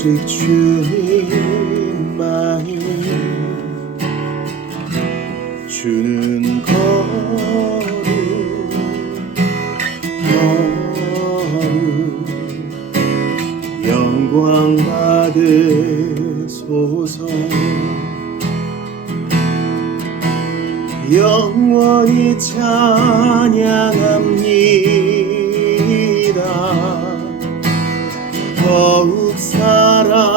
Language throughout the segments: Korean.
오직 주님만이 주는 거룩 영광 받으소서. 영원히 찬양합니다. 더욱 사랑해요.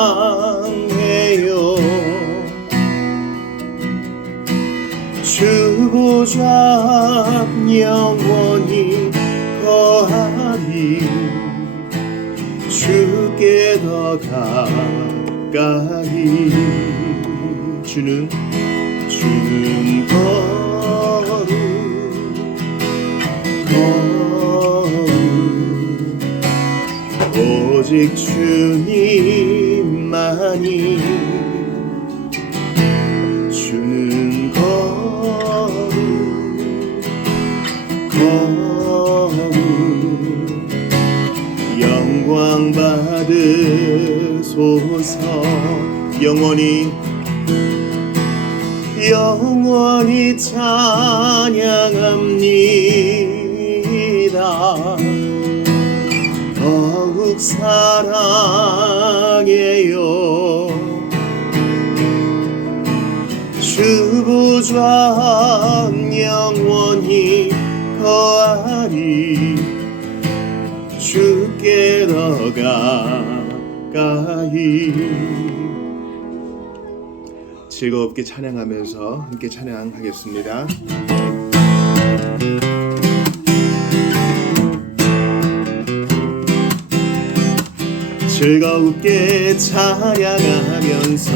주 보좌 영원히 거하리. 주께 더 가까이. 주는 거룩 오직 주님만이 주는 거룩 영광 받으소서. 영원히 찬양합니다. 더욱 사랑해요. 주 보좌 영원히 거하리. 주께 더 가까이. 즐겁게 찬양하면서 함께 찬양하겠습니다. 즐겁게 찬양하면서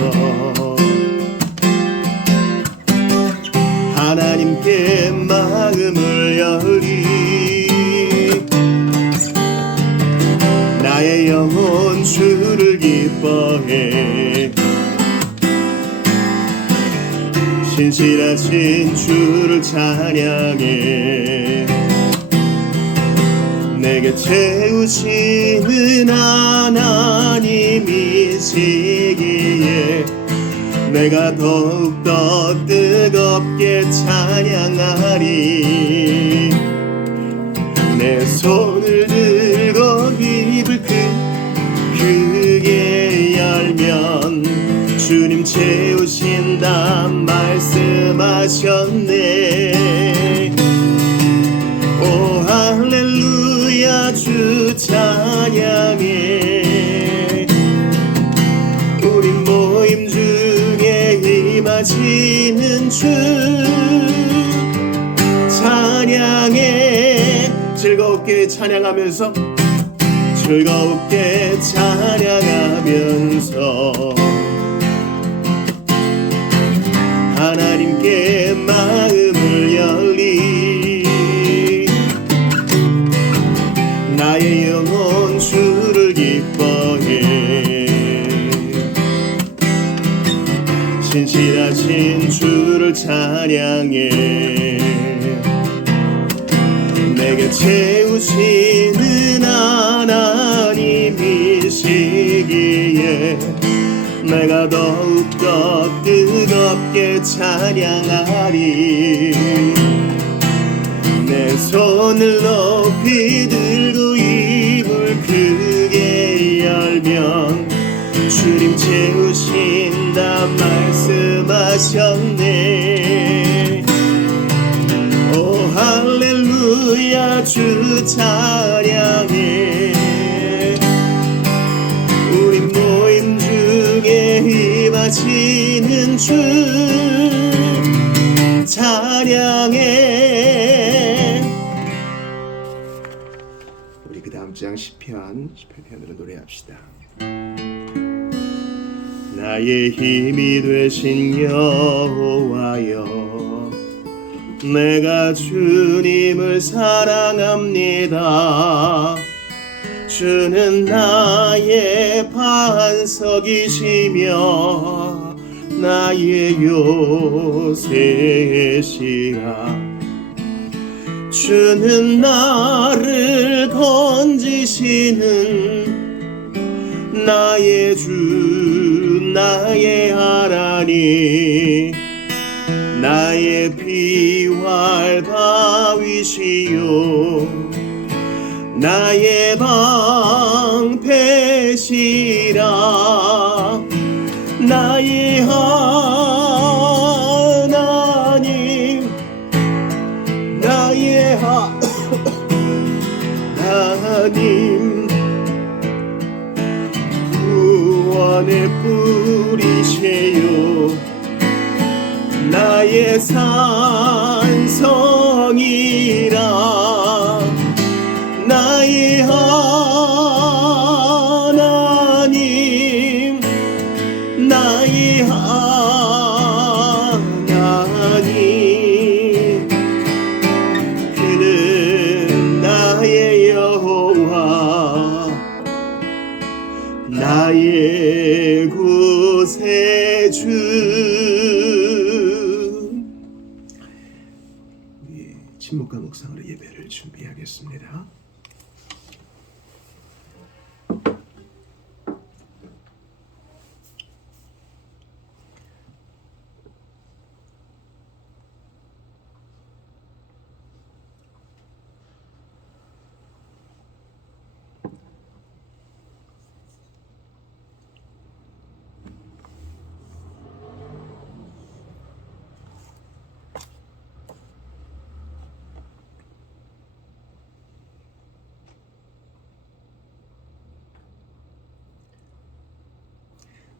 하나님께 마음을 열리. 나의 영혼 주를 기뻐해. 신실하신 주를 찬양해. 내게 채우시는 하나님이시기에 내가 더욱더 뜨겁게 찬양하리. 내 손을 들고 입을 크게 열면 주님 채우신다 말씀하셨네. 오 할렐루야 주 찬양해. 우리 모임 중에 임하시는 주 찬양해. 즐겁게 찬양하면서 하나님께 마음을 열리. 나의 영혼 주를 기뻐해. 신실하신 주를 찬양해. 내게 채우시는 하나님이시기에 내가 더욱더 뜨겁게 찬양하리. 내 손을 높이 들고 입을 크게 열면 주님 채우신다 말씀하셨네. 오 할렐루야 주 찬양해. 우리 모임 중에 임하시는 주 찬양해. 우리 그 다음 장 18편으로 노래합시다. 나의 힘이 되신 여호와여, 내가 주님을 사랑합니다. 주는 나의 반석이시며 나의 요새시라. 주는 나를 건지시는 나의 주 나의 하나님 나의 피활 다윗이요 나의 방패시라 나의 하나님 나의 하나님 구원의 뿌리세요 나의 산성이라 나의 하나님 나의 하나님 그는 나의 여호와 나의 구세주. 침묵과 묵상으로 예배를 준비하겠습니다.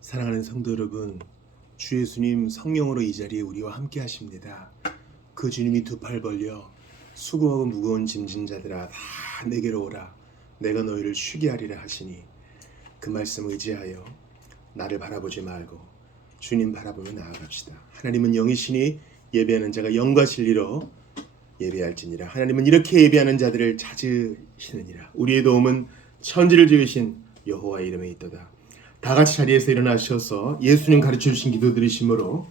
사랑하는 성도 여러분, 주 예수님 성령으로 이 자리에 우리와 함께 하십니다. 그 주님이 두 팔 벌려 수고하고 무거운 짐진 자들아 다 내게로 오라 내가 너희를 쉬게 하리라 하시니 그 말씀 의지하여 나를 바라보지 말고 주님 바라보며 나아갑시다. 하나님은 영이시니 예배하는 자가 영과 진리로 예배할지니라. 하나님은 이렇게 예배하는 자들을 찾으시느니라. 우리의 도움은 천지를 지으신 여호와의 이름에 있도다. 다 같이 자리에서 일어나셔서 예수님 가르쳐 주신 기도 드리심으로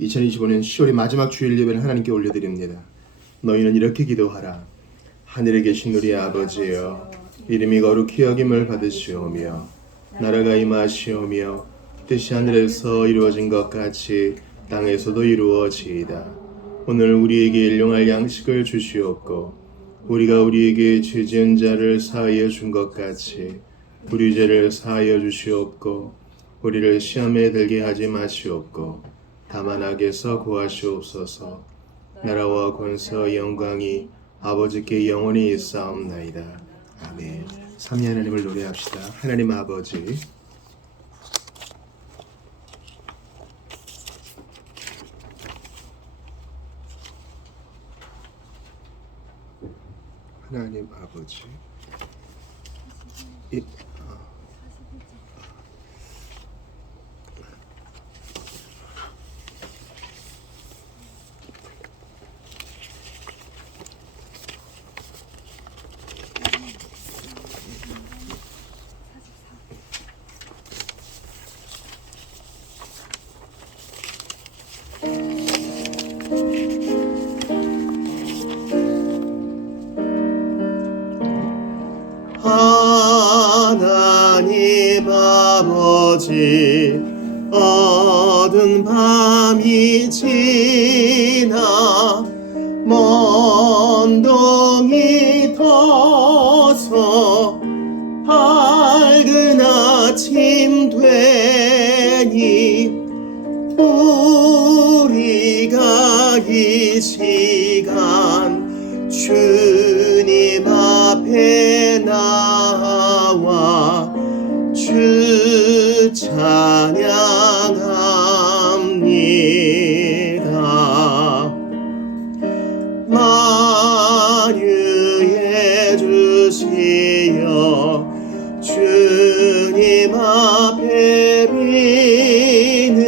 2025년 10월의 마지막 주일 예배를 하나님께 올려드립니다. 너희는 이렇게 기도하라. 하늘에 계신 우리 아버지여 이름이 거룩히 여김을 받으시오며 나라가 임하시오며 뜻이 하늘에서 이루어진 것 같이 땅에서도 이루어지이다. 오늘 우리에게 일용할 양식을 주시옵고 우리가 우리에게 죄 지은 자를 사하여 준 것 같이 우리 죄를 사하여 주시옵고 우리를 시험에 들게 하지 마시옵고 다만 악에서 구하시옵소서. 나라와 권세와 영광이 아버지께 영원히 있사옵나이다. 아멘. 삼위 하나님을 노래합시다. 하나님 아버지 하나님 아버지 하나님 아버지 어두운 밤이 지나 먼 동이 터서 밝은 아침 되니 우리가 이 시간 주님 앞에 나와 주 찬양합니다. 만유의 주시여 주님 앞에 비는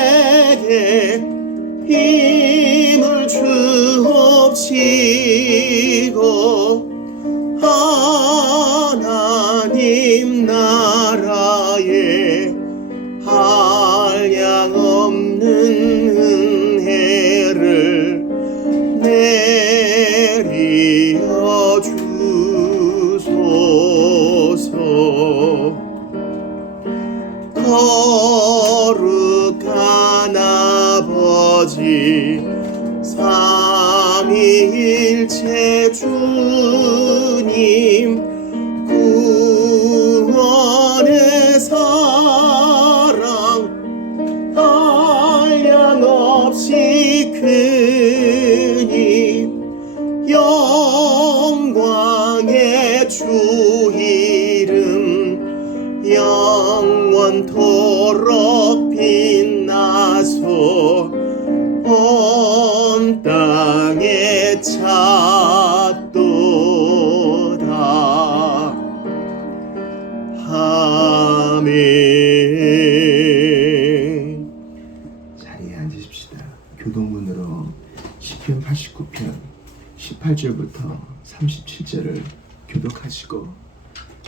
우리들에게 힘을 주옵시고 하나님 나라에 한량없는 은혜를 내리어 주옵소서. 거룩한 아버지 삼위일체 주님 구원의 사랑 한량없이 크니 영광의 주 이름 영원토록 빛나서 온 땅에 찾도다. 아멘. 자리에 앉으십시다. 교동문으로 시편 89편 18절부터 37절을 교독하시고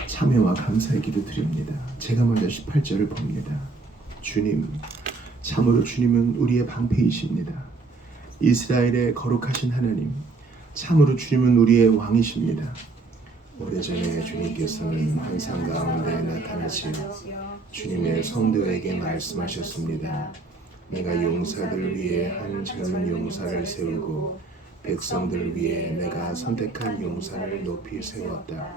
참회와 감사의 기도 드립니다. 제가 먼저 18절을 봅니다. 주님, 참으로 주님은 우리의 방패이십니다. 이스라엘의 거룩하신 하나님, 참으로 주님은 우리의 왕이십니다. 오래전에 주님께서는 환상 가운데 나타나시어 주님의 성도에게 말씀하셨습니다. 내가 용사들을 위해 한 젊은 용사를 세우고 백성들을 위해 내가 선택한 용사를 높이 세웠다.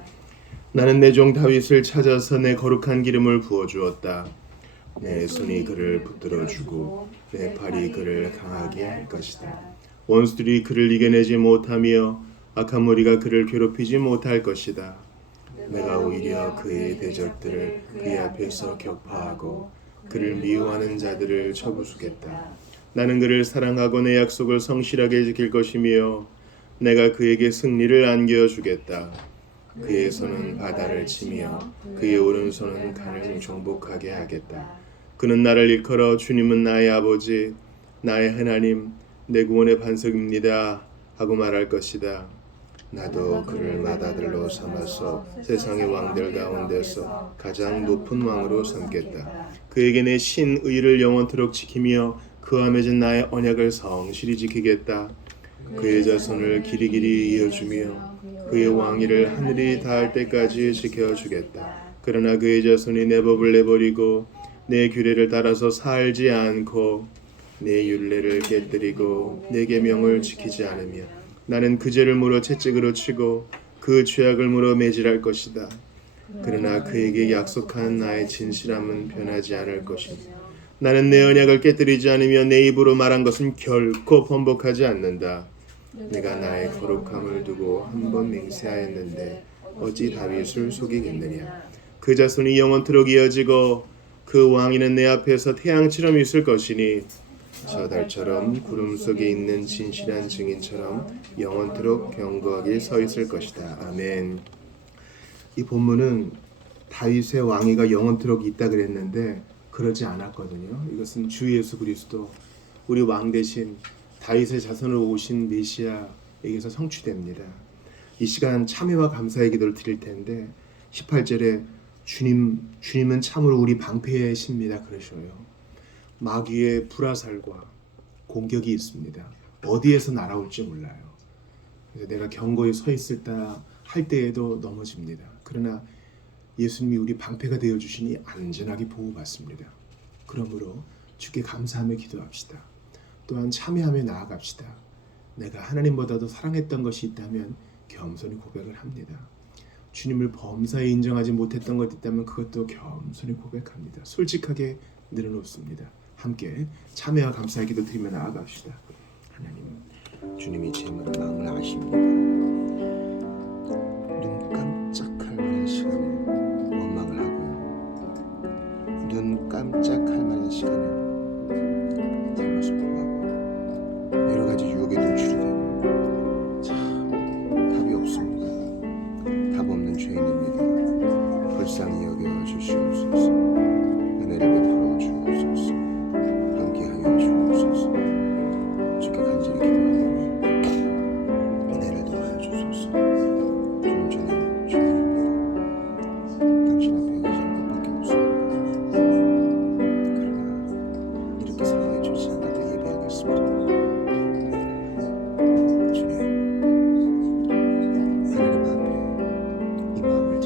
나는 내 종 다윗을 찾아서 내 거룩한 기름을 부어주었다. 내 손이 그를 붙들어주고 내 팔이 그를 강하게 할 것이다. 원수들이 그를 이겨내지 못하며 악한 무리가 그를 괴롭히지 못할 것이다. 내가 오히려 그의 대적들을 그의 앞에서 격파하고 그를 미워하는 자들을 쳐부수겠다. 나는 그를 사랑하고 내 약속을 성실하게 지킬 것이며 내가 그에게 승리를 안겨주겠다. 그의 손은 바다를 치며 그의 오른손은 강을 정복하게 하겠다. 그는 나를 일컬어 주님은 나의 아버지, 나의 하나님, 내 구원의 반석입니다 하고 말할 것이다. 나도 그를 맏아들로 삼아서 세상의 왕들 가운데서 가장 높은 왕으로 삼겠다. 그에게 내 신의를 영원토록 지키며 그와 맺은 나의 언약을 성실히 지키겠다. 그의 자손을 길이길이 이어주며 그의 왕위를 하늘이 닿을 때까지 지켜주겠다. 그러나 그의 자손이 내 법을 내버리고 내 규례를 따라서 살지 않고 내 율례를 깨뜨리고 내 계명을 지키지 않으며 나는 그 죄를 물어 채찍으로 치고 그 죄악을 물어 매질할 것이다. 그러나 그에게 약속한 나의 진실함은 변하지 않을 것이며 나는 내 언약을 깨뜨리지 않으며 내 입으로 말한 것은 결코 번복하지 않는다. 내가 나의 거룩함을 두고 한 번 맹세하였는데 어찌 다윗을 속이겠느냐. 그 자손이 영원토록 이어지고 그 왕위는 내 앞에서 태양처럼 있을 것이니 저 달처럼 구름 속에 있는 진실한 증인처럼 영원토록 견고하게 서 있을 것이다. 아멘. 이 본문은 다윗의 왕위가 영원토록 있다 그랬는데 그러지 않았거든요. 이것은 주 예수 그리스도 우리 왕 대신 다윗의 자손으로 오신 메시아에게서 성취됩니다. 이 시간 참회와 감사의 기도를 드릴 텐데 18절에 주님은 참으로 우리 방패이십니다 그러셔요. 마귀의 불화살과 공격이 있습니다. 어디에서 날아올지 몰라요. 그래서 내가 견고히 서 있을 할 때에도 넘어집니다. 그러나 예수님이 우리 방패가 되어 주시니 안전하게 보호받습니다. 그러므로 주께 감사하며 기도합시다. 또한 참회하며 나아갑시다. 내가 하나님보다도 사랑했던 것이 있다면 겸손히 고백을 합니다. 주님을 범사에 인정하지 못했던 것이 있다면 그것도 겸손히 고백합니다. 솔직하게 내려놓습니다. 함께 참회와 감사의 기도 드리며 나아갑시다. 하나님, 주님이 제 마음을 아십니다. 눈 깜짝할 만한 시간에 원망을 하고요. 눈 깜짝할 만한 시간에 잘못을 범하고 여러 가지 유혹에 노출이 되고 참 답이 없습니다. 답 없는 죄인입니다. 불쌍히 여겨 주시옵소서. 은혜를 베풀어 주옵소서. 함께하여 주옵소서. 주께 간절히 기도하오니 은혜를 더하여 주소서. 주님, 저는 죄인입니다. 당신 앞에 의지할 것밖에 없습니다. 그러나 이렇게 사랑해 주지 않아도 예배하겠습니다. 주님, 하나님 앞에 이 마음을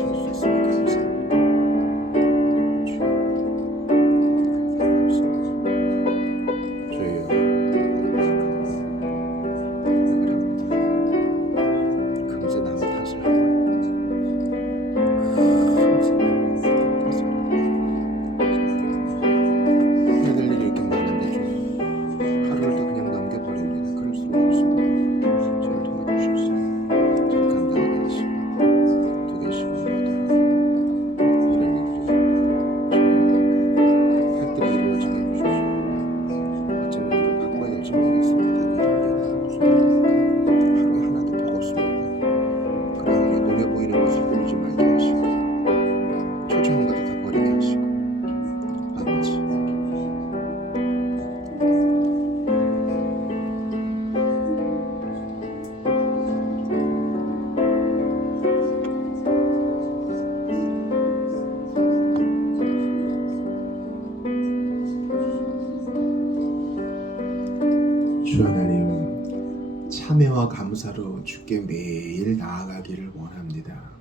주 하나님, 참회와 감사로 주께 매일 나아가기를 원합니다.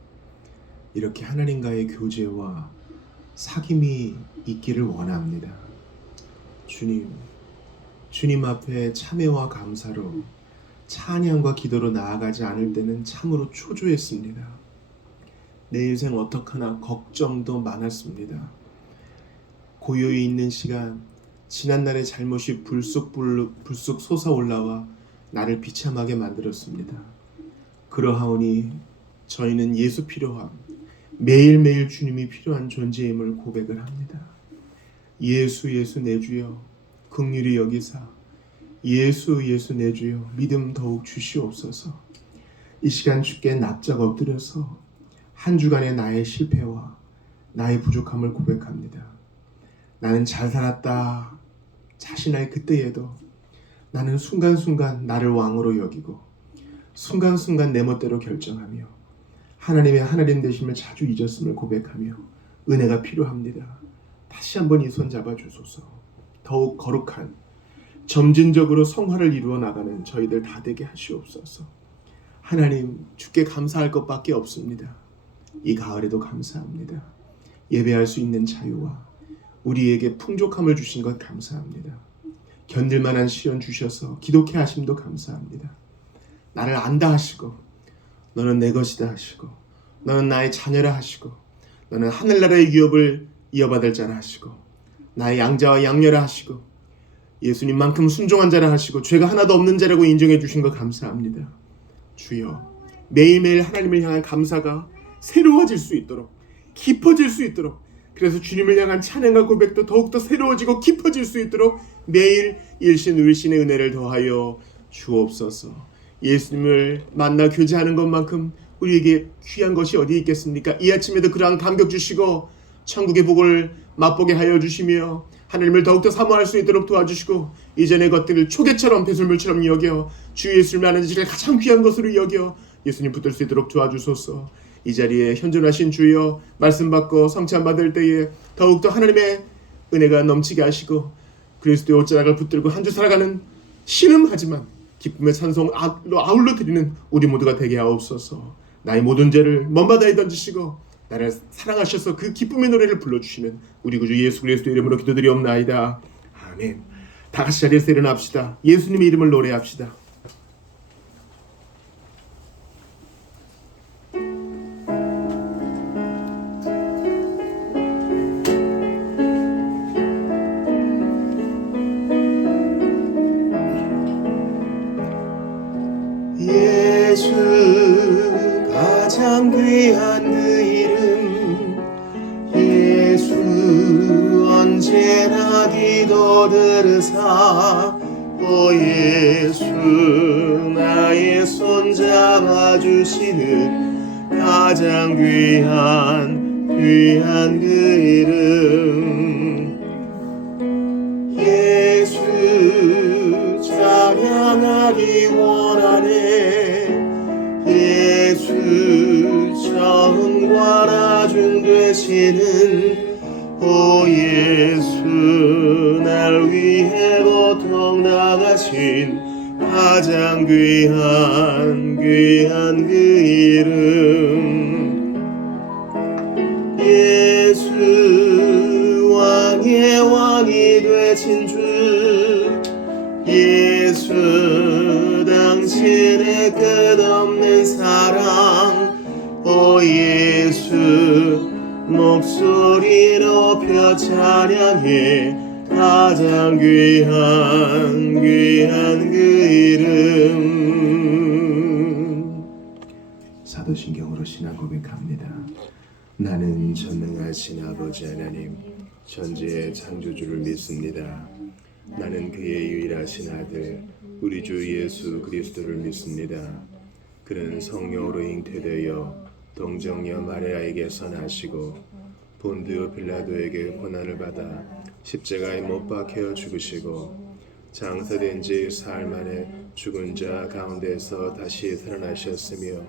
이렇게 하나님과의 교제와 사귐이 있기를 원합니다. 주님 앞에 참회와 감사로 찬양과 기도로 나아가지 않을 때는 참으로 초조했습니다. 내 인생 어떡하나 걱정도 많았습니다. 고요히 있는 시간, 지난날의 잘못이 불쑥 솟아올라와 나를 비참하게 만들었습니다. 그러하오니 저희는 예수 필요함, 매일매일 주님이 필요한 존재임을 고백을 합니다. 예수 내 주여 긍휼히 여기사, 예수 내 주여 믿음 더욱 주시옵소서. 이 시간 주께 납작 엎드려서 한 주간의 나의 실패와 나의 부족함을 고백합니다. 나는 잘 살았다 자신할 그때에도 나는 순간순간 나를 왕으로 여기고 순간순간 내 멋대로 결정하며 하나님의 하나님 되심을 자주 잊었음을 고백하며 은혜가 필요합니다. 다시 한번 이 손 잡아주소서. 더욱 거룩한 점진적으로 성화를 이루어 나가는 저희들 다 되게 하시옵소서. 하나님, 주께 감사할 것밖에 없습니다. 이 가을에도 감사합니다. 예배할 수 있는 자유와 우리에게 풍족함을 주신 것 감사합니다. 견딜 만한 시련 주셔서 기독해 하심도 감사합니다. 나를 안다 하시고 너는 내 것이다 하시고 너는 나의 자녀라 하시고 너는 하늘나라의 유업을 이어받을 자라 하시고 나의 양자와 양녀라 하시고 예수님만큼 순종한 자라 하시고 죄가 하나도 없는 자라고 인정해 주신 것 감사합니다. 주여, 매일매일 하나님을 향한 감사가 새로워질 수 있도록, 깊어질 수 있도록, 그래서 주님을 향한 찬양과 고백도 더욱더 새로워지고 깊어질 수 있도록 매일 일신의신의 은혜를 더하여 주옵소서. 예수님을 만나 교제하는 것만큼 우리에게 귀한 것이 어디 있겠습니까? 이 아침에도 그러한 감격 주시고 천국의 복을 맛보게 하여 주시며 하나님을 더욱더 사모할 수 있도록 도와주시고 이전의 것들을 초계처럼 배설물처럼 여겨 주 예수를 아는 자를 가장 귀한 것으로 여겨 예수님 붙들 수 있도록 도와주소서. 이 자리에 현존하신 주여, 말씀 받고 성찬 받을 때에 더욱더 하나님의 은혜가 넘치게 하시고 그리스도의 옷자락을 붙들고 한 주 살아가는 신음하지만 기쁨의 찬송으로 아울러 드리는 우리 모두가 되게 하옵소서. 나의 모든 죄를 먼 바다에 던지시고 나를 사랑하셔서 그 기쁨의 노래를 불러주시는 우리 구주 예수 그리스도의 이름으로 기도드리옵나이다. 아멘. 다 같이 자리에서 일어납시다. 예수님의 이름을 노래합시다. 예수 가장 귀한 그 이름, 예수 언제나 기도 들으사, 오 예수 나의 손 잡아주시는 가장 귀한 그 이름. 예수 찬양하기 원하네. 예수 처음과 나중 되시는 오 예수 날 위해 고통 당하신 가장 귀한 그 이름. 예수 왕의 왕이 되신 주, 예수 당신의 끝없는 사랑, 오 예수 목소리 높여 찬양해 가장 귀한 그 이름. 사도신경으로 신앙 고백합니다. 나는 전능하신 아버지 하나님 천지의 창조주를 믿습니다. 나는 그의 유일하신 아들 우리 주 예수 그리스도를 믿습니다. 그는 성령으로 잉태되어 동정녀 마리아에게서 나시고 본디오 빌라도에게 고난을 받아 십자가에 못 박혀 죽으시고 장사된 지 사흘 만에 죽은 자 가운데서 다시 살아나셨으며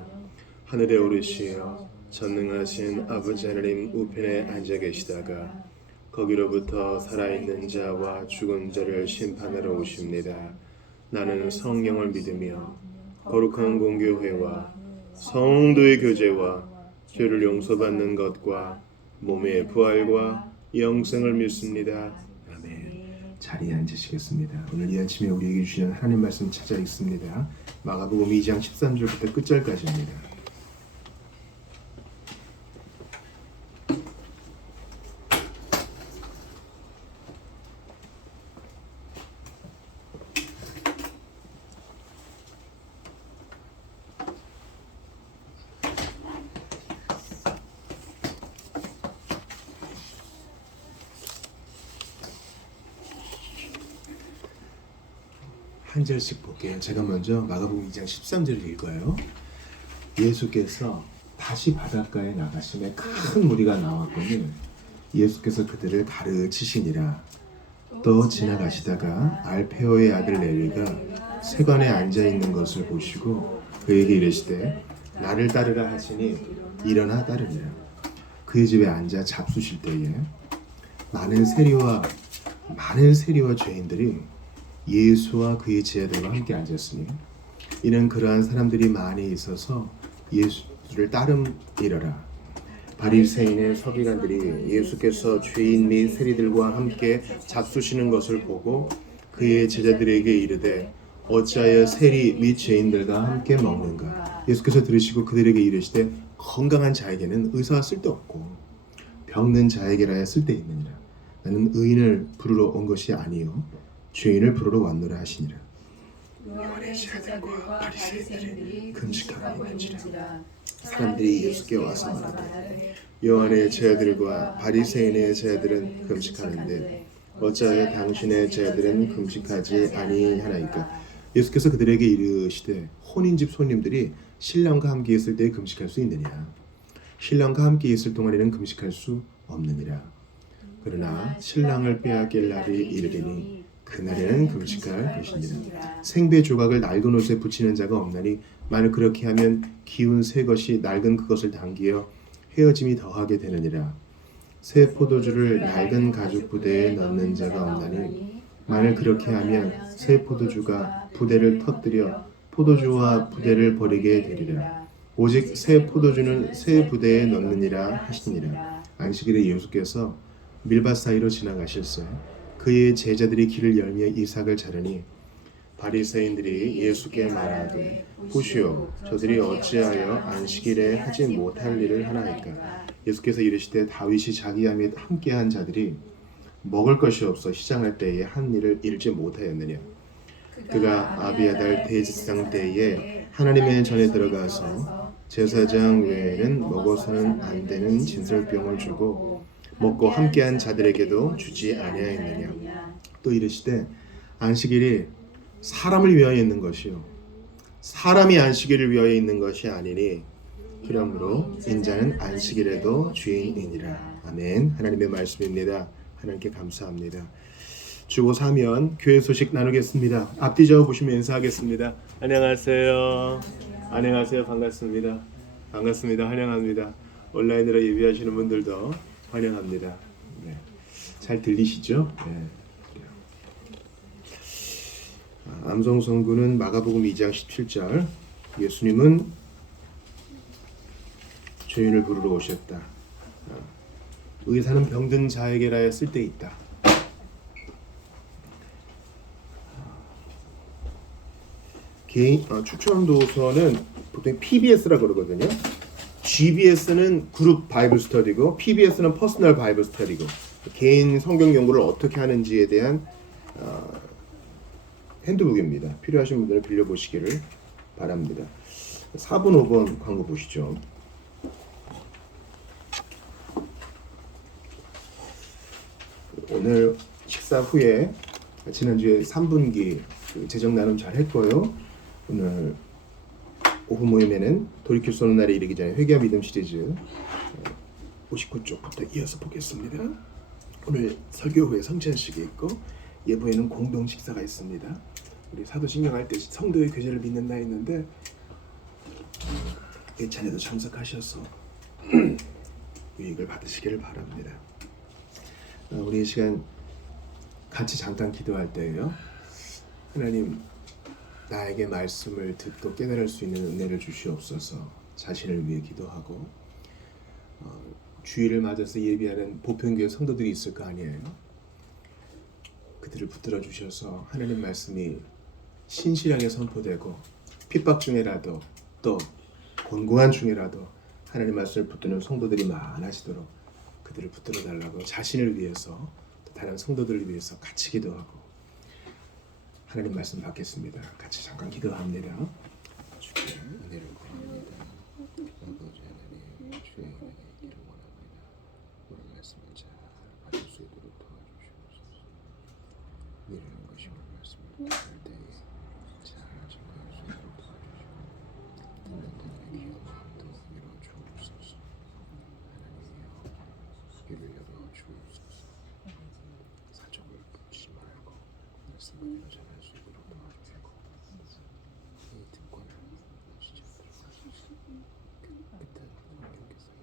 하늘에 오르시어 전능하신 아버지 하나님 우편에 앉아 계시다가 거기로부터 살아있는 자와 죽은 자를 심판하러 오십니다. 나는 성령을 믿으며 거룩한 공교회와 성도의 교제와 죄를 용서받는 것과 몸의 부활과 영생을 믿습니다. 아멘. 자리에 앉으시겠습니다. 오늘 이 아침에 우리에게 주시는 하나님 말씀 찾아 읽습니다. 마가복음 2장 13절부터 끝절까지입니다. 한 절씩 볼게요. 제가 먼저 마가복음 2장 13절을 읽어요. 예수께서 다시 바닷가에 나가심에 큰 무리가 나왔거늘 예수께서 그들을 가르치시니라. 또 지나가시다가 알페오의 아들 레위가 세관에 앉아 있는 것을 보시고 그에게 이르시되 나를 따르라 하시니 일어나 따르니라. 그의 집에 앉아 잡수실 때에 많은 세리와 죄인들이 예수와 그의 제자들과 함께 앉았으니 이는 그러한 사람들이 많이 있어서 예수를 따름이러라. 바리새인의 서기관들이 예수께서 죄인 및 세리들과 함께 잡수시는 것을 보고 그의 제자들에게 이르되 어찌하여 세리 및 죄인들과 함께 먹는가. 예수께서 들으시고 그들에게 이르시되 건강한 자에게는 의사가 쓸데없고 병든 자에게라야 쓸데있느니라. 나는 의인을 부르러 온 것이 아니요 죄인을 부르러 왔노라 하시니라. 요한의 제자들과 바리새인들이 금식하고 있는지라. 사람들이 예수께 와서 말하되 요한의 제자들과 바리새인의 제자들은 금식하는데 어찌하여 당신의 제자들은 금식하지 아니하나이까. 예수께서 그들에게 이르시되 혼인집 손님들이 신랑과 함께 있을 때 금식할 수 있느냐. 신랑과 함께 있을 동안에는 금식할 수 없느니라. 그러나 신랑을 빼앗길 날이 이르리니 그날에는 금식할 것이니라. 생배 조각을 낡은 옷에 붙이는 자가 없나니 만일 그렇게 하면 기운 새 것이 낡은 그것을 당기어 헤어짐이 더하게 되느니라. 새 포도주를 낡은 가죽 부대에 넣는 자가 없나니 만일 그렇게 하면 새 포도주가 부대를 터뜨려 포도주와 부대를 버리게 되리라. 오직 새 포도주는 새 부대에 넣느니라 하시니라. 안식일에 예수께서 밀밭 사이로 지나가실새 그의 제자들이 길을 열며 이삭을 자르니 바리새인들이 예수께 말하되 보시오 저들이 어찌하여 안식일에 하지 못할 일을 하나이까. 예수께서 이르시되 다윗이 자기와 및 함께한 자들이 먹을 것이 없어 시장할 때에 한 일을 이루지 못하였느냐. 그가 아비아달 대제사장 때에 하나님의 전에 들어가서 제사장 외에는 먹어서는 안 되는 진설병을 주고 먹고 함께한 자들에게도 주지 아니하였느냐. 또 이르시되 안식일이 사람을 위하여 있는 것이요 사람이 안식일을 위하여 있는 것이 아니니 그러므로 인자는 안식일에도 주인이니라. 아멘. 하나님의 말씀입니다. 하나님께 감사합니다. 주고 사면 교회 소식 나누겠습니다. 앞뒤 저어 보시면 인사하겠습니다. 안녕하세요. 안녕하세요. 반갑습니다. 반갑습니다. 환영합니다. 온라인으로 예배하시는 분들도 환영합니다. 네. 잘 들리시죠? 네. 암송 선구는 마가복음 2장 17절. 예수님은 죄인을 부르러 오셨다. 의사는 병든 자에게라야 쓸데있다. 개인 추천 도서는 보통 PBS라고 그러거든요. GBS는 그룹 바이블 스터디고 PBS는 퍼스널 바이블 스터디고 개인 성경 연구를 어떻게 하는지에 대한 핸드북입니다. 필요하신 분들은 빌려보시기를 바랍니다. 4번 5번 광고 보시죠. 오늘 식사 후에 지난주에 3분기 재정 나눔 잘 했고요. 오늘 오후 모임에는 돌이킬 수 없는 날에 이르기 전에 회개와 믿음 시리즈 59쪽부터 이어서 보겠습니다. 오늘 설교 후에 성찬식이 있고 예부에는 공동 식사가 있습니다. 우리 사도신경 할 때 성도의 교제를 믿는다 했는데 예찬에도 참석하셔서 유익을 받으시기를 바랍니다. 우리 이 시간 같이 잠깐 기도할 때예요. 하나님, 나에게 말씀을 듣고 깨달을 수 있는 은혜를 주시옵소서. 자신을 위해 기도하고 주일을 맞아서 예비하는 보편교회 성도들이 있을 거 아니에요. 그들을 붙들어 주셔서 하나님 말씀이 신실하게 선포되고 핍박 중에라도 또 곤고한 중에라도 하나님 말씀을 붙드는 성도들이 많아지도록 그들을 붙들어 달라고 자신을 위해서 또 다른 성도들을 위해서 같이 기도하고 하나님 말씀 받겠습니다. 같이 잠깐 기도합니다. 주께 은혜를 구합니다. 아버지 하나님, 주의 은혜에 있기를 원합니다. 오늘 말씀을 잘 받을 수 있도록 도와주시옵소서. 미련한 것이 오늘 말씀을 들을 때에 잘 증거할 수 있도록 도와주시고 듣는 그들의 귀한 마음도 열어 주옵소서. 하나님이여, 귀를 열어 주옵소서. 사정을 붙지 말고 말씀을 전할 수 있도록 도와주시고 이 듣고는 시작 들어가소서. 그때 성령께서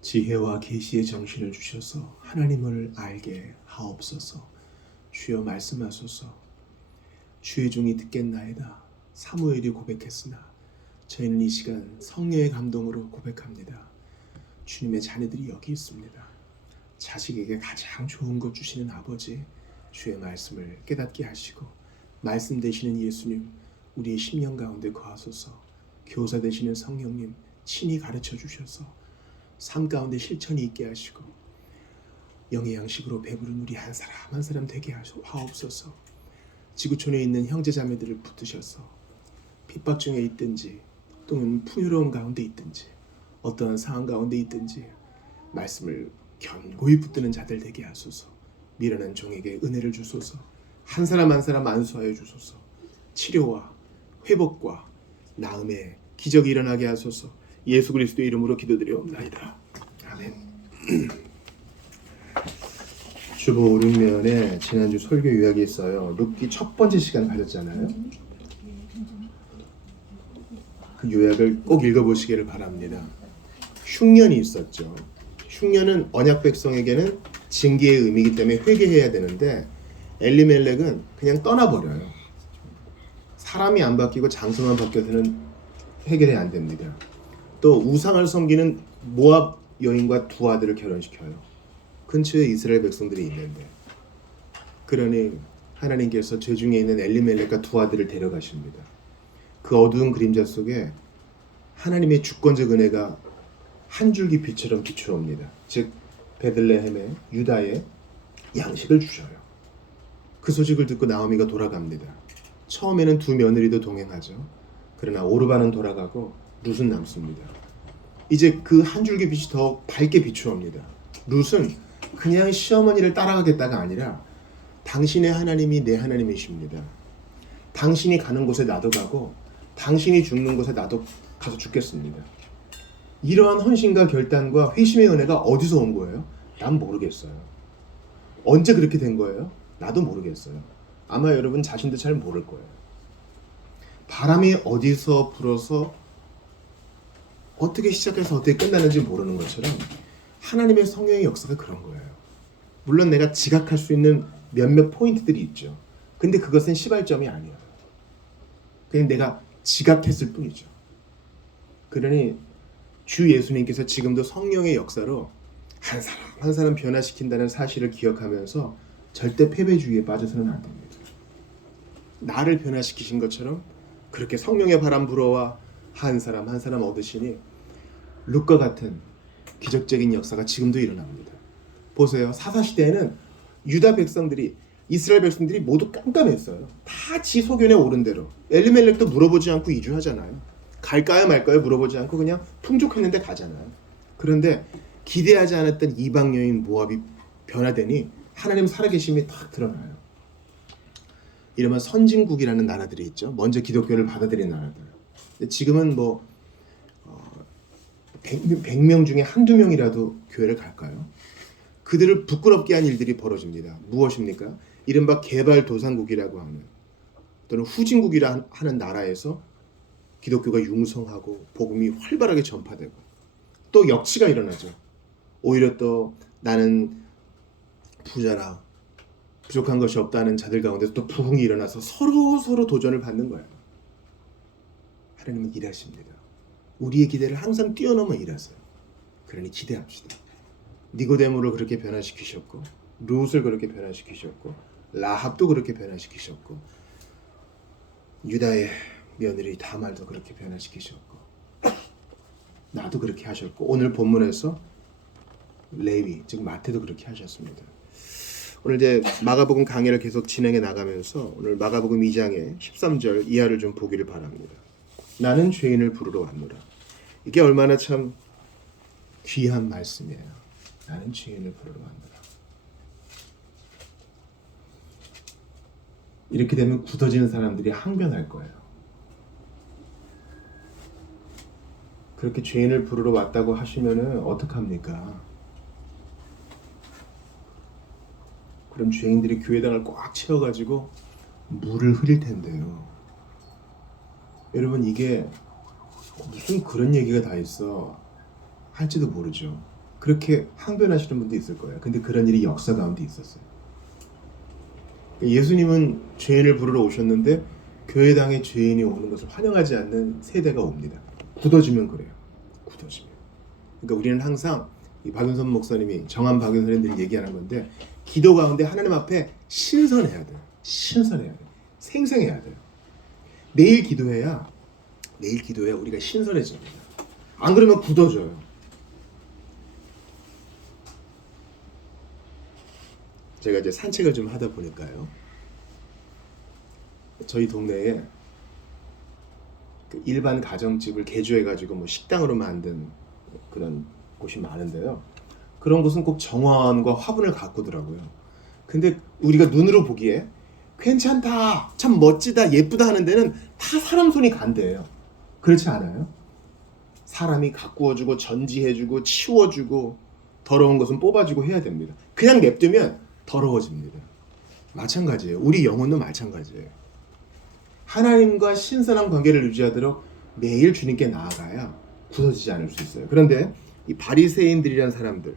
지혜와 계시의 정신을 주셔서 하나님을 알게 하옵소서. 주여 말씀하소서. 주의 종이 듣겠나이다. 사무엘이 고백했으나 저희는 이 시간 성령의 감동으로 고백합니다. 주님의 자녀들이 여기 있습니다. 자식에게 가장 좋은 것 주시는 아버지, 주의 말씀을 깨닫게 하시고 말씀 되시는 예수님, 우리의 심령 가운데 거하소서. 교사 되시는 성령님, 친히 가르쳐 주셔서 삶 가운데 실천이 있게 하시고 영의 양식으로 배부른 우리 한 사람 한 사람 되게 하옵소서. 지구촌에 있는 형제자매들을 붙드셔서 핍박 중에 있든지 또는 풍요로운 가운데 있든지 어떠한 상황 가운데 있든지 말씀을 견고히 붙드는 자들 되게 하소서. 미련한 종에게 은혜를 주소서. 한 사람 한 사람 안수하여 주소서. 치료와 회복과 나음의 기적이 일어나게 하소서. 예수 그리스도의 이름으로 기도드리옵나이다. 아멘. 주보 5, 6면에 지난주 설교 요약이 있어요. 룻기 첫 번째 시간 가졌잖아요. 그 요약을 꼭 읽어보시기를 바랍니다. 흉년이 있었죠. 흉년은 언약 백성에게는 징계의 의미이기 때문에 회개해야 되는데 엘리멜렉은 그냥 떠나버려요. 사람이 안 바뀌고 장소만 바뀌어서는 해결이 안 됩니다. 또 우상을 섬기는 모압 여인과 두 아들을 결혼시켜요. 근처에 이스라엘 백성들이 있는데 그러니 하나님께서 죄 중에 있는 엘리멜렉과 두 아들을 데려가십니다. 그 어두운 그림자 속에 하나님의 주권적 은혜가 한 줄기 빛처럼 비추어옵니다. 즉 베들레헴의 유다에 양식을 주셔요. 그 소식을 듣고 나오미가 돌아갑니다. 처음에는 두 며느리도 동행하죠. 그러나 오르바는 돌아가고 룻은 남습니다. 이제 그 한 줄기 빛이 더 밝게 비추어옵니다. 룻은 그냥 시어머니를 따라가겠다가 아니라 당신의 하나님이 내 하나님이십니다. 당신이 가는 곳에 나도 가고 당신이 죽는 곳에 나도 가서 죽겠습니다. 이러한 헌신과 결단과 회심의 은혜가 어디서 온 거예요? 난 모르겠어요. 언제 그렇게 된 거예요? 나도 모르겠어요. 아마 여러분 자신도 잘 모를 거예요. 바람이 어디서 불어서 어떻게 시작해서 어떻게 끝나는지 모르는 것처럼 하나님의 성령의 역사가 그런 거예요. 물론 내가 지각할 수 있는 몇몇 포인트들이 있죠. 근데 그것은 시발점이 아니에요. 그냥 내가 지각했을 뿐이죠. 그러니 주 예수님께서 지금도 성령의 역사로 한 사람 한 사람 변화시킨다는 사실을 기억하면서 절대 패배주의에 빠져서는 안 됩니다. 나를 변화시키신 것처럼 그렇게 성령의 바람 불어와 한 사람 한 사람 얻으시니 룻과 같은 기적적인 역사가 지금도 일어납니다. 보세요. 사사시대에는 유다 백성들이 이스라엘 백성들이 모두 깜깜했어요. 다 지 소견에 오른 대로. 엘리멜렉도 물어보지 않고 이주하잖아요. 갈까요 말까요 물어보지 않고 그냥 풍족했는데 가잖아요. 그런데 기대하지 않았던 이방 여인 모압이 변화되니 하나님 살아계심이 딱 드러나요. 이러면 선진국이라는 나라들이 있죠. 먼저 기독교를 받아들인 나라들. 근데 지금은 100명 중에 한두 명이라도 교회를 갈까요? 그들을 부끄럽게 한 일들이 벌어집니다. 무엇입니까? 이른바 개발도상국이라고 하는 또는 후진국이라 하는 나라에서 기독교가 융성하고 복음이 활발하게 전파되고 또 역치가 일어나죠. 오히려 또 나는 부자라 부족한 것이 없다는 자들 가운데서 또 부흥이 일어나서 서로 도전을 받는 거예요. 하나님은 일하십니다. 우리의 기대를 항상 뛰어넘어 일하세요. 그러니 기대합시다. 니고데모를 그렇게 변화시키셨고, 룻을 그렇게 변화시키셨고, 라합도 그렇게 변화시키셨고, 유다의 며느리 다말도 그렇게 변화시키셨고, 나도 그렇게 하셨고, 오늘 본문에서 레위, 즉 마태도 그렇게 하셨습니다. 오늘 이제 마가복음 강의를 계속 진행해 나가면서 오늘 마가복음 2장의 13절 이하를 좀 보기를 바랍니다. 나는 죄인을 부르러 왔노라. 이게 얼마나 참 귀한 말씀이에요. 나는 죄인을 부르러 왔노라. 이렇게 되면 굳어지는 사람들이 항변할 거예요. 그렇게 죄인을 부르러 왔다고 하시면은 어떡합니까? 그럼 죄인들이 교회당을 꽉 채워가지고 물을 흐릴 텐데요. 여러분 이게 무슨 그런 얘기가 다 있어 할지도 모르죠. 그렇게 항변하시는 분도 있을 거예요. 근데 그런 일이 역사 가운데 있었어요. 예수님은 죄인을 부르러 오셨는데 교회당에 죄인이 오는 것을 환영하지 않는 세대가 옵니다. 굳어지면 그래요. 굳어지면. 그러니까 우리는 항상 이 박윤선 목사님이 정한 박윤선님들이 얘기하는 건데 기도 가운데 하나님 앞에 신선해야 돼요. 신선해야 돼요. 생생해야 돼요. 매일 기도해야 우리가 신선해집니다. 안 그러면 굳어져요. 제가 이제 산책을 좀 하다 보니까요. 저희 동네에 그 일반 가정집을 개조해가지고 뭐 식당으로 만든 그런 곳이 많은데요. 그런 곳은 꼭 정원과 화분을 가꾸더라고요. 근데 우리가 눈으로 보기에 괜찮다, 참 멋지다, 예쁘다 하는 데는 다 사람 손이 간대요. 그렇지 않아요? 사람이 가꾸어주고 전지해주고 치워주고 더러운 것은 뽑아주고 해야 됩니다. 그냥 냅두면 더러워집니다. 마찬가지예요. 우리 영혼도 마찬가지예요. 하나님과 신선한 관계를 유지하도록 매일 주님께 나아가야 굳어지지 않을 수 있어요. 그런데 이 바리새인들이라는 사람들,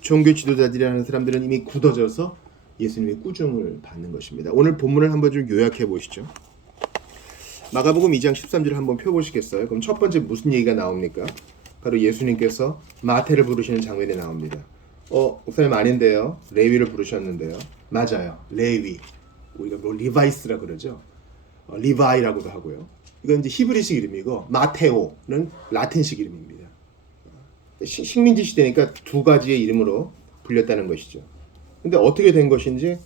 종교 지도자들이라는 사람들은 이미 굳어져서 예수님의 꾸중을 받는 것입니다. 오늘 본문을 한번 좀 요약해 보시죠. 마가복음 2장 13절을 한번 펴보시겠어요? 그럼 첫 번째 무슨 얘기가 나옵니까? 바로 예수님께서 마태를 부르시는 장면이 나옵니다. 목사님 아닌데요. 레위를 부르셨는데요. 맞아요. 레위. 우리가 뭐 리바이스라 그러죠. 리바이라고도 하고요. 이건 이제 히브리식 이름이고 마테오는 라틴식 이름입니다. 식민지 시대니까 두 가지의 이름으로 불렸다는 것이죠. 근데 어떻게 된 것인지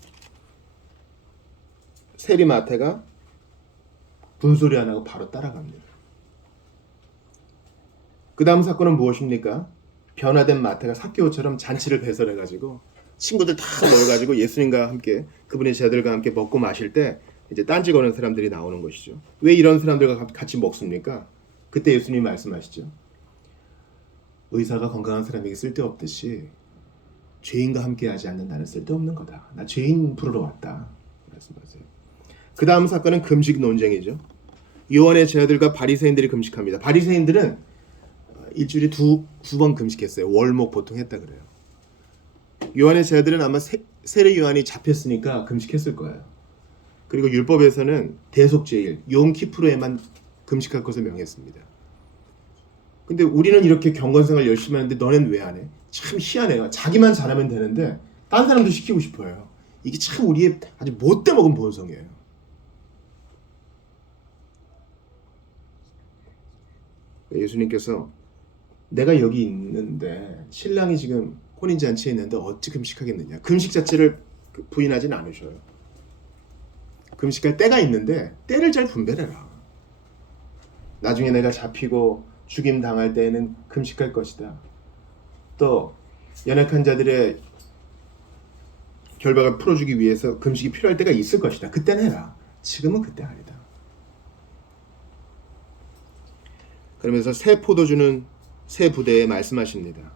세리 마태가 분소리 안 하고 바로 따라갑니다. 그 다음 사건은 무엇입니까? 변화된 마태가 삭개오처럼 잔치를 배설해가지고 친구들 다 모여가지고 예수님과 함께 그분의 제자들과 함께 먹고 마실 때 이제 딴지 거는 사람들이 나오는 것이죠. 왜 이런 사람들과 같이 먹습니까? 그때 예수님이 말씀하시죠. 의사가 건강한 사람에게 쓸데없듯이 죄인과 함께하지 않는 나는 쓸데없는 거다. 나 죄인 부르러 왔다. 말씀하세요. 그 다음 사건은 금식 논쟁이죠. 요한의 제자들과 바리새인들이 금식합니다. 바리새인들은 일주일에 두 번 금식했어요. 월목 보통 했다 그래요. 요한의 제자들은 아마 세례 요한이 잡혔으니까 금식했을 거예요. 그리고 율법에서는 대속죄일, 욤키프르에만 금식할 것을 명했습니다. 근데 우리는 이렇게 경건생활 열심히 하는데 너넨 왜 안 해? 참 희한해요. 자기만 잘하면 되는데 딴 사람도 시키고 싶어요. 이게 참 우리의 아주 못돼 먹은 본성이에요. 예수님께서 내가 여기 있는데 신랑이 지금 혼인잔치에 있는데 어찌 금식하겠느냐. 금식 자체를 부인하진 않으셔요. 금식할 때가 있는데 때를 잘 분별해라. 나중에 내가 잡히고 죽임 당할 때에는 금식할 것이다. 또 연약한 자들의 결박을 풀어주기 위해서 금식이 필요할 때가 있을 것이다. 그때는 해라. 지금은 그때 아니다. 그러면서 새 포도주는 새 부대에 말씀하십니다.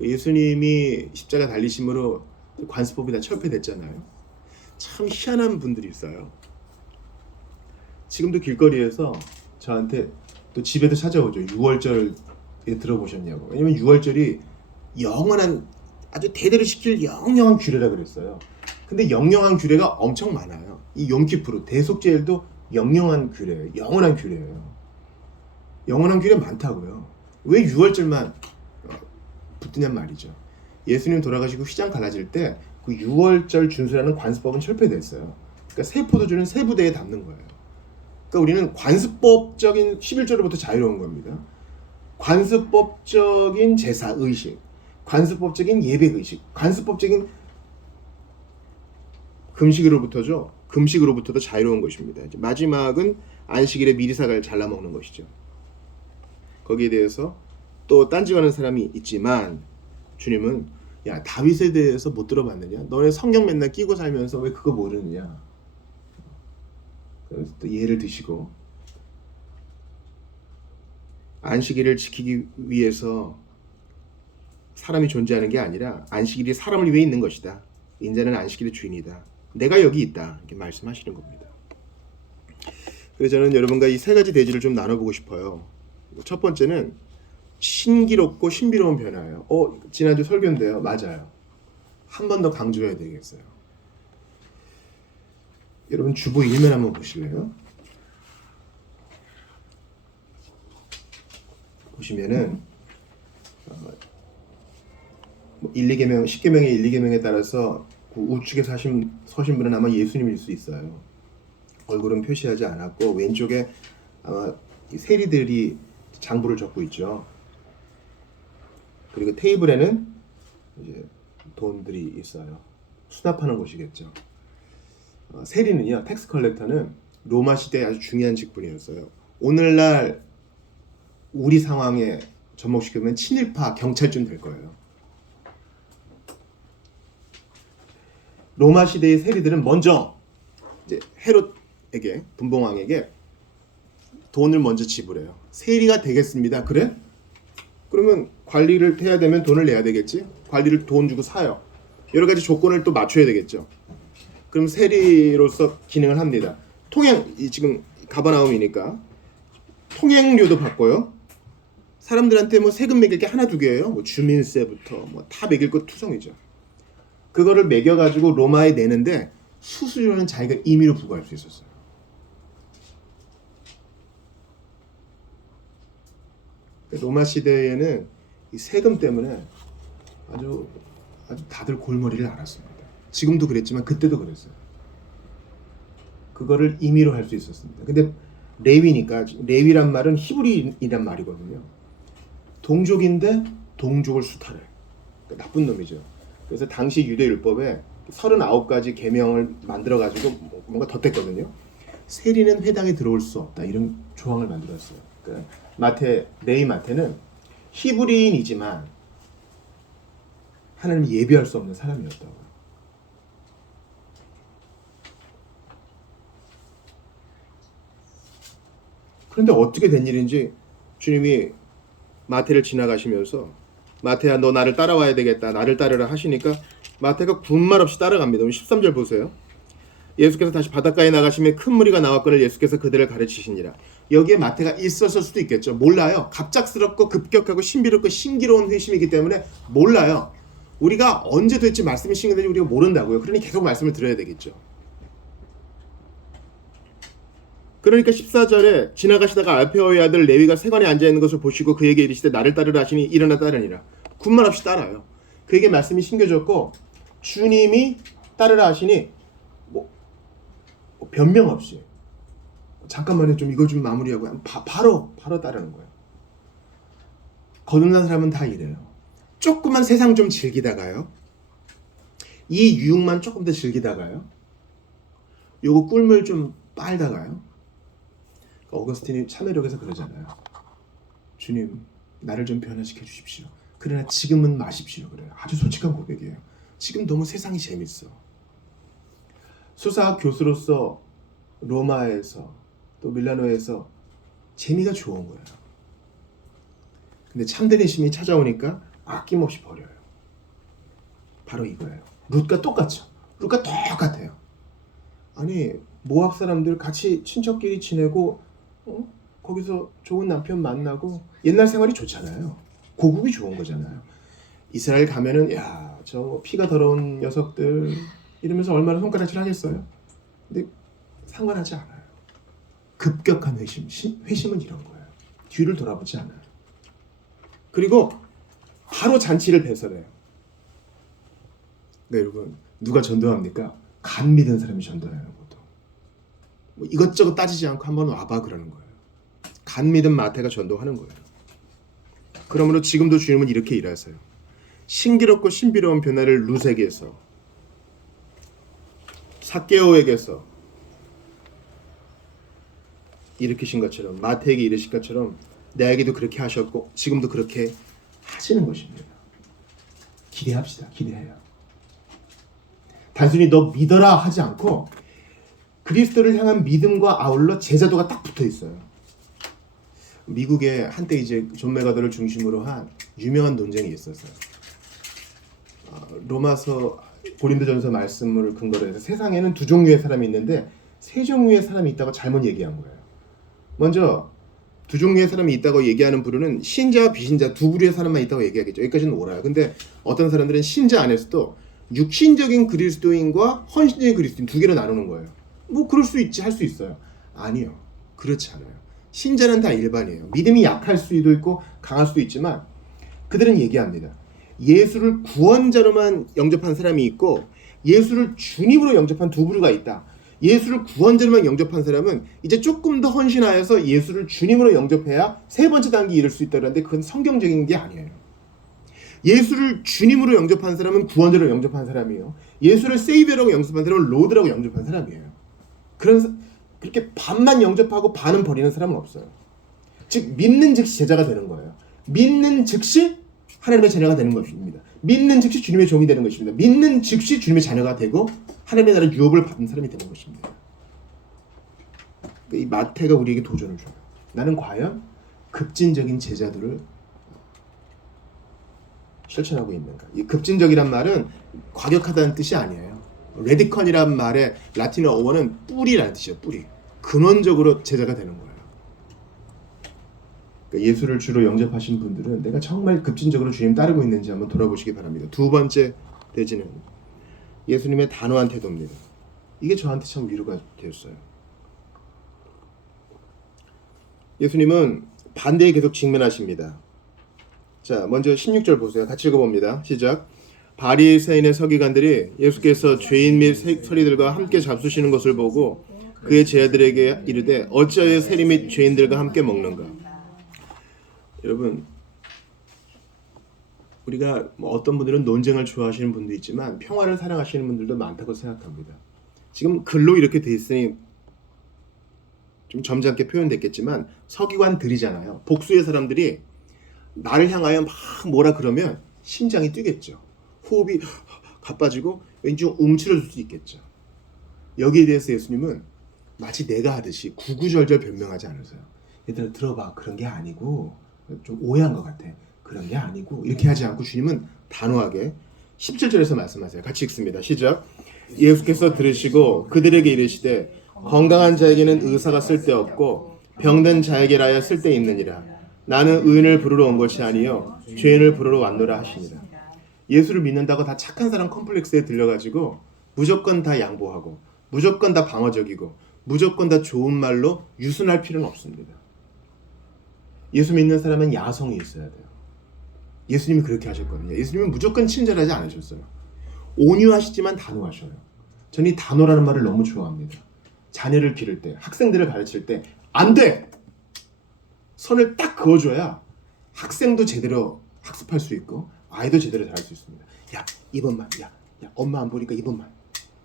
예수님이 십자가 달리심으로 관습법이 다 철폐됐잖아요. 참 희한한 분들이 있어요. 지금도 길거리에서 저한테 또 집에도 찾아오죠. 6월절에 들어보셨냐고. 왜냐면 6월절이 영원한 아주 대대로 시킬 영영한 규례라 그랬어요. 근데 영영한 규례가 엄청 많아요. 이 욤키푸르 대속죄일도 영영한 규례예요. 영원한 규례예요. 영원한 규례 많다고요. 왜 6월절만 붙드냔 말이죠. 예수님 돌아가시고 휘장 갈라질 때 그 6월절 준수라는 관습법은 철폐됐어요. 그러니까 새 포도주는 새 부대에 담는 거예요. 그러니까 우리는 관습법적인 11조로부터 자유로운 겁니다. 관습법적인 제사 의식, 관습법적인 예배 의식, 관습법적인 금식으로부터죠. 금식으로부터도 자유로운 것입니다. 이제 마지막은 안식일에 미리사갈 잘라 먹는 것이죠. 거기에 대해서 또 딴지가는 사람이 있지만 주님은 야 다윗에 대해서 못 들어봤느냐? 너네 성경 맨날 끼고 살면서 왜 그거 모르느냐? 그래서 또 예를 드시고 안식일을 지키기 위해서 사람이 존재하는 게 아니라 안식일이 사람을 위해 있는 것이다. 인자는 안식일의 주인이다. 내가 여기 있다. 이렇게 말씀하시는 겁니다. 그래서 저는 여러분과 이 세 가지 대지를 좀 나눠보고 싶어요. 첫 번째는 신기롭고 신비로운 변화예요. 지난주 설교인데요. 맞아요. 한 번 더 강조해야 되겠어요. 여러분 주보 1면 한번 보실래요? 보시면은 1, 2계명, 10계명의 1, 2계명에 따라서 그 우측에 서신 분은 아마 예수님일 수 있어요. 얼굴은 표시하지 않았고 왼쪽에 아마 세리들이 장부를 적고 있죠. 그리고 테이블에는 이제 돈들이 있어요. 수납하는 곳이겠죠. 세리는요, 텍스 컬렉터는 로마 시대에 아주 중요한 직분이었어요. 오늘날 우리 상황에 접목시키면 친일파 경찰쯤 될 거예요. 로마 시대의 세리들은 먼저 이제 헤롯에게, 분봉왕에게 돈을 먼저 지불해요. 세리가 되겠습니다. 그래? 그러면 관리를 해야 되면 돈을 내야 되겠지? 관리를 돈 주고 사요. 여러 가지 조건을 또 맞춰야 되겠죠. 그럼 세리로서 기능을 합니다. 지금 가버나움이니까 통행료도 받고요. 사람들한테 뭐 세금 매길 게 하나 두 개예요. 뭐 주민세부터 뭐 다 매길 것 투성이죠. 그거를 매겨가지고 로마에 내는데 수수료는 자기가 임의로 부과할 수 있었어요. 로마 시대에는 이 세금 때문에 아주 다들 골머리를 앓았습니다. 지금도 그랬지만 그때도 그랬어요. 그거를 임의로 할 수 있었습니다. 근데 레위니까, 레위란 말은 히브리인이란 말이거든요. 동족인데 동족을 수탈해. 그러니까 나쁜 놈이죠. 그래서 당시 유대율법에 39가지 계명을 만들어가지고 뭔가 덧댔거든요. 세리는 회당에 들어올 수 없다, 이런 조항을 만들었어요. 그러니까 레위 마태는 히브리인이지만 하나님을 예비할 수 없는 사람이었다고. 그런데 어떻게 된 일인지 주님이 마태를 지나가시면서 마태야 너 나를 따라와야 되겠다, 나를 따르라 하시니까 마태가 군말 없이 따라갑니다. 13절 보세요. 예수께서 다시 바닷가에 나가시며 큰 무리가 나왔거늘 예수께서 그들을 가르치시니라. 여기에 마태가 있었을 수도 있겠죠. 몰라요. 갑작스럽고 급격하고 신비롭고 신기로운 회심이기 때문에 몰라요. 우리가 언제 도대체 말씀이 신경되는지 우리가 모른다고요. 그러니 계속 말씀을 들어야 되겠죠. 그러니까 14절에 지나가시다가 알페오의 아들 레위가 세관에 앉아있는 것을 보시고 그에게 이르시되 나를 따르라 하시니 일어나 따르니라. 군말 없이 따라요. 그에게 말씀이 신겨졌고 주님이 따르라 하시니 변명 없이 잠깐만요, 좀 이거 좀 마무리하고 바로 따르는 거예요. 거듭난 사람은 다 이래요. 조금만 세상 좀 즐기다가요, 이 유혹만 조금 더 즐기다가요, 요거 꿀물 좀 빨다가요. 어거스틴이 참회록에서 그러잖아요. 주님, 나를 좀 변화시켜 주십시오. 그러나 지금은 마십시오. 그래요. 아주 솔직한 고백이에요. 지금 너무 세상이 재밌어. 수사학 교수로서 로마에서 또 밀라노에서 재미가 좋은 거예요. 근데 참된 힘이 찾아오니까 아낌없이 버려요. 바로 이거예요. 룻과 똑같죠. 룻과 똑같아요. 아니 모압 사람들 같이 친척끼리 지내고 거기서 좋은 남편 만나고 옛날 생활이 좋잖아요. 고국이 좋은 거잖아요. 이스라엘 가면은 야, 저 피가 더러운 녀석들, 이러면서 얼마나 손가락질 하겠어요? 근데 상관하지 않아요. 급격한 회심은 이런 거예요. 뒤를 돌아보지 않아요. 그리고 바로 잔치를 배설해요. 네, 여러분, 누가 전도합니까? 간 믿은 사람이 전도해요. 보통. 뭐 이것저것 따지지 않고 한번 와봐 그러는 거예요. 간 믿은 마태가 전도하는 거예요. 그러므로 지금도 주님은 이렇게 일하세요. 신기롭고 신비로운 변화를 루세게서, 삭개오에게서 일으키신 것처럼, 마태에게 이르신 것처럼 나에게도 그렇게 하셨고 지금도 그렇게 하시는 것입니다. 기대합시다. 기대해요. 단순히 너 믿어라 하지 않고 그리스도를 향한 믿음과 아울러 제자도가 딱 붙어 있어요. 미국에 한때 이제 존 맥아더를 중심으로 한 유명한 논쟁이 있었어요. 로마서 고린도전서 말씀을 근거로 해서 세상에는 두 종류의 사람이 있는데 세 종류의 사람이 있다고 잘못 얘기한 거예요. 먼저 두 종류의 사람이 있다고 얘기하는 부류는 신자와 비신자 두 부류의 사람만 있다고 얘기하겠죠. 여기까지는 옳아요. 근데 어떤 사람들은 신자 안에서도 육신적인 그리스도인과 헌신적인 그리스도인 두 개로 나누는 거예요. 뭐 그럴 수 있지, 할 수 있어요. 아니요. 그렇지 않아요. 신자는 다 일반이에요. 믿음이 약할 수도 있고 강할 수도 있지만 그들은 얘기합니다. 예수를 구원자로만 영접한 사람이 있고 예수를 주님으로 영접한 두 부류가 있다. 예수를 구원자로만 영접한 사람은 이제 조금 더 헌신하여서 예수를 주님으로 영접해야 세 번째 단계에 이를 수 있다는데 그건 성경적인 게 아니에요. 예수를 주님으로 영접한 사람은 구원자로 영접한 사람이에요. 예수를 세이비어라고 영접한 사람은 로드라고 영접한 사람이에요. 그렇게 반만 영접하고 반은 버리는 사람은 없어요. 즉 믿는 즉시 제자가 되는 거예요. 믿는 즉시 하나님의 자녀가 되는 것입니다. 믿는 즉시 주님의 종이 되는 것입니다. 믿는 즉시 주님의 자녀가 되고 하나님의 나라의 유업을 받은 사람이 되는 것입니다. 이 마태가 우리에게 도전을 줘요. 나는 과연 급진적인 제자들을 실천하고 있는가? 이 급진적이란 말은 과격하다는 뜻이 아니에요. 레디컨이란 말의 라틴어 어원은 뿌리라는 뜻이에요. 뿌리. 근원적으로 제자가 되는 거예요. 그러니까 예수를 주로 영접하신 분들은 내가 정말 급진적으로 주님 따르고 있는지 한번 돌아보시기 바랍니다. 두 번째 대지는 예수님의 단호한 태도입니다. 이게 저한테 참 위로가 되었어요. 예수님은 반대에 계속 직면하십니다. 자, 먼저 16절 보세요. 같이 읽어봅니다. 시작. 바리새인의 서기관들이 예수께서 죄인 및 서리들과 함께 잡수시는 것을 보고 그의 제자들에게 이르되 어찌하여 세리 및 죄인들과 함께 먹는가? 여러분, 우리가 어떤 분들은 논쟁을 좋아하시는 분도 있지만 평화를 사랑하시는 분들도 많다고 생각합니다. 지금 글로 이렇게 돼 있으니 좀 점잖게 표현됐겠지만 서기관들이잖아요. 복수의 사람들이 나를 향하여 막 뭐라 그러면 심장이 뛰겠죠. 호흡이 가빠지고 왠지 움츠러들 수 있겠죠. 여기에 대해서 예수님은 마치 내가 하듯이 구구절절 변명하지 않으세요. 얘들아 들어봐, 그런 게 아니고 좀 오해한 것 같아. 그런 게 아니고 이렇게 하지 않고 주님은 단호하게 17절에서 말씀하세요. 같이 읽습니다. 시작. 예수께서 들으시고 그들에게 이르시되 건강한 자에게는 의사가 쓸데없고 병든 자에게라야 쓸데있느니라. 나는 의인을 부르러 온 것이 아니요 죄인을 부르러 왔노라 하시니라. 예수를 믿는다고 다 착한 사람 컴플렉스에 들려가지고 무조건 다 양보하고 무조건 다 방어적이고 무조건 다 좋은 말로 유순할 필요는 없습니다. 예수 믿는 사람은 야성이 있어야 돼요. 예수님이 그렇게 하셨거든요. 예수님은 무조건 친절하지 않으셨어요. 온유하시지만 단호하셔요. 저는 이 단호라는 말을 너무 좋아합니다. 자녀를 기를 때, 학생들을 가르칠 때 안 돼! 선을 딱 그어줘야 학생도 제대로 학습할 수 있고 아이도 제대로 잘할 수 있습니다. 야, 이번만. 야, 엄마 안 보니까 이번만.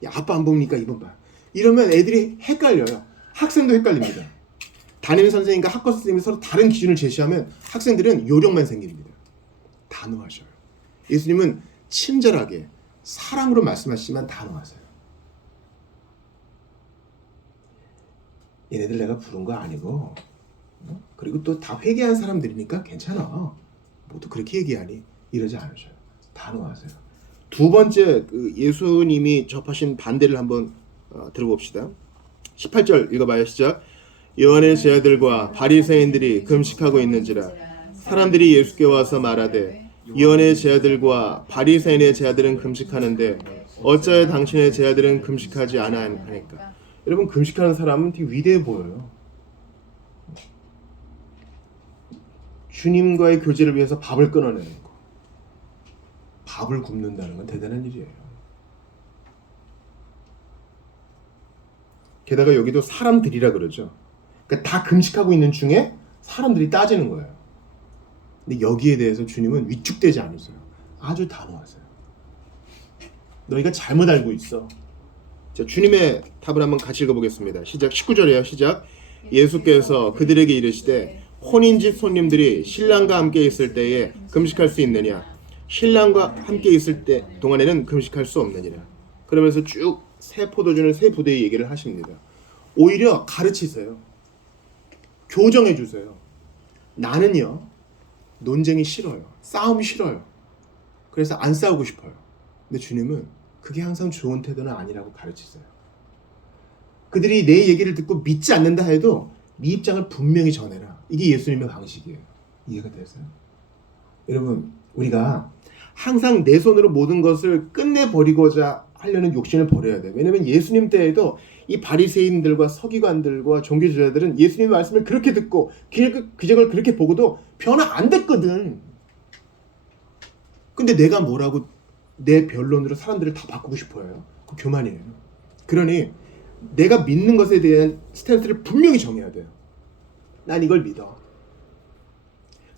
야, 아빠 안 보니까 이번만. 이러면 애들이 헷갈려요. 학생도 헷갈립니다. 담임 선생님과 학과 선생님이 서로 다른 기준을 제시하면 학생들은 요령만 생깁니다. 단호하셔요. 예수님은 친절하게 사랑으로 말씀하시지만 단호하세요. 얘네들 내가 부른 거 아니고 그리고 또 다 회개한 사람들이니까 괜찮아. 모두 그렇게 얘기하니 이러지 않으셔요. 단호하세요. 두 번째 예수님이 접하신 반대를 한번 들어봅시다. 18절 읽어봐요. 시작. 요한의 제자들과 바리새인들이 금식하고 있는지라 사람들이 예수께 와서 말하되 요한의 제자들과 바리새인의 제자들은 금식하는데 어찌하여 당신의 제자들은 금식하지 않아 하니까. 여러분, 금식하는 사람은 되게 위대해 보여요. 주님과의 교제를 위해서 밥을 끊어내는 거, 밥을 굶는다는 건 대단한 일이에요. 게다가 여기도 사람들이라 그러죠. 그러니까 다 금식하고 있는 중에 사람들이 따지는 거예요. 근데 여기에 대해서 주님은 위축되지 않으세요. 아주 단호하세요. 너희가 잘못 알고 있어. 자, 주님의 답을 한번 같이 읽어보겠습니다. 시작 19절이에요. 시작. 예수께서 그들에게 이르시되 혼인집 손님들이 신랑과 함께 있을 때에 금식할 수 있느냐? 신랑과 함께 있을 때 동안에는 금식할 수 없느니라. 그러면서 쭉 새 포도주는 새 부대의 얘기를 하십니다. 오히려 가르치세요. 교정해 주세요. 나는요, 논쟁이 싫어요. 싸움이 싫어요. 그래서 안 싸우고 싶어요. 근데 주님은 그게 항상 좋은 태도는 아니라고 가르치세요. 그들이 내 얘기를 듣고 믿지 않는다 해도 네 입장을 분명히 전해라. 이게 예수님의 방식이에요. 이해가 되세요? 여러분, 우리가 항상 내 손으로 모든 것을 끝내버리고자 하려는 욕심을 버려야 돼요. 왜냐하면 예수님 때에도 이 바리새인들과 서기관들과 종교지도자들은 예수님의 말씀을 그렇게 듣고 기적을 그렇게 보고도 변화 안 됐거든. 근데 내가 뭐라고 내 변론으로 사람들을 다 바꾸고 싶어요. 그 교만이에요. 그러니 내가 믿는 것에 대한 스탠스를 분명히 정해야 돼요. 난 이걸 믿어.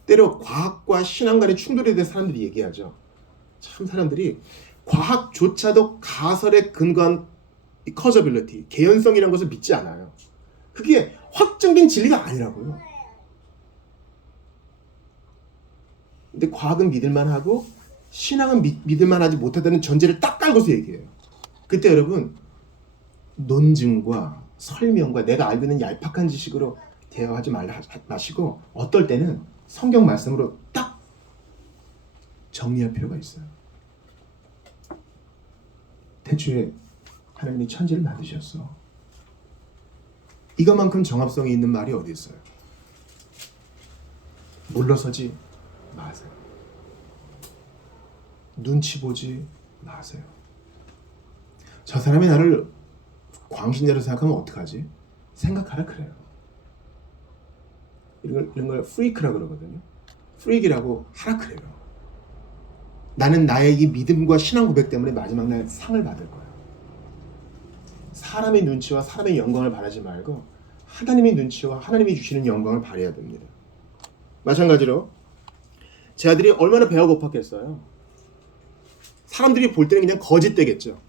때로 과학과 신앙 간의 충돌에 대해 사람들이 얘기하죠. 참 사람들이 과학조차도 가설에 근거한 커저빌리티, 개연성이라는 것을 믿지 않아요. 그게 확정된 진리가 아니라고요. 근데 과학은 믿을만 하고 신앙은 믿을만 하지 못하다는 전제를 딱 깔고서 얘기해요. 그때 여러분, 논증과 설명과 내가 알고 있는 얄팍한 지식으로 대화하지 마시고 어떨 때는 성경 말씀으로 딱 정리할 필요가 있어요. 태초에 하나님이 천지를 만드셨어. 이것만큼 정합성이 있는 말이 어디 있어요? 물러서지 마세요. 눈치 보지 마세요. 저 사람이 나를 광신자로 생각하면 어떡하지? 생각하라 그래요. 이런 걸 프리크라고 그러거든요. 프리기라고 하라 그래요. 나는 나의 이 믿음과 신앙 고백 때문에 마지막 날 상을 받을 거야. 사람의 눈치와 사람의 영광을 바라지 말고 하나님의 눈치와 하나님이 주시는 영광을 바라야 됩니다. 마찬가지로 제 아들이 얼마나 배가 고팠겠어요. 사람들이 볼 때는 그냥 거짓되겠죠.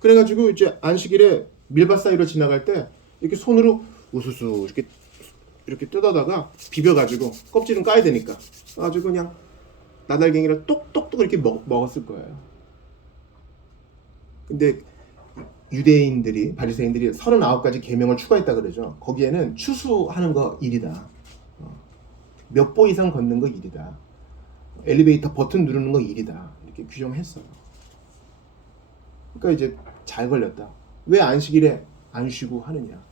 그래가지고 이제 안식일에 밀밭 사이로 지나갈 때 이렇게 손으로 우수수 이렇게 뜯어다가 비벼가지고 껍질은 까야 되니까 아주 그냥 나달갱이를 똑똑똑 이렇게 먹었을 거예요. 근데 유대인들이 바리새인들이 39가지 계명을 추가했다 그러죠. 거기에는 추수하는 거 일이다. 몇 보 이상 걷는 거 일이다. 엘리베이터 버튼 누르는 거 일이다. 이렇게 규정했어요. 그러니까 이제 잘 걸렸다. 왜 안식일에 안 쉬고 하느냐.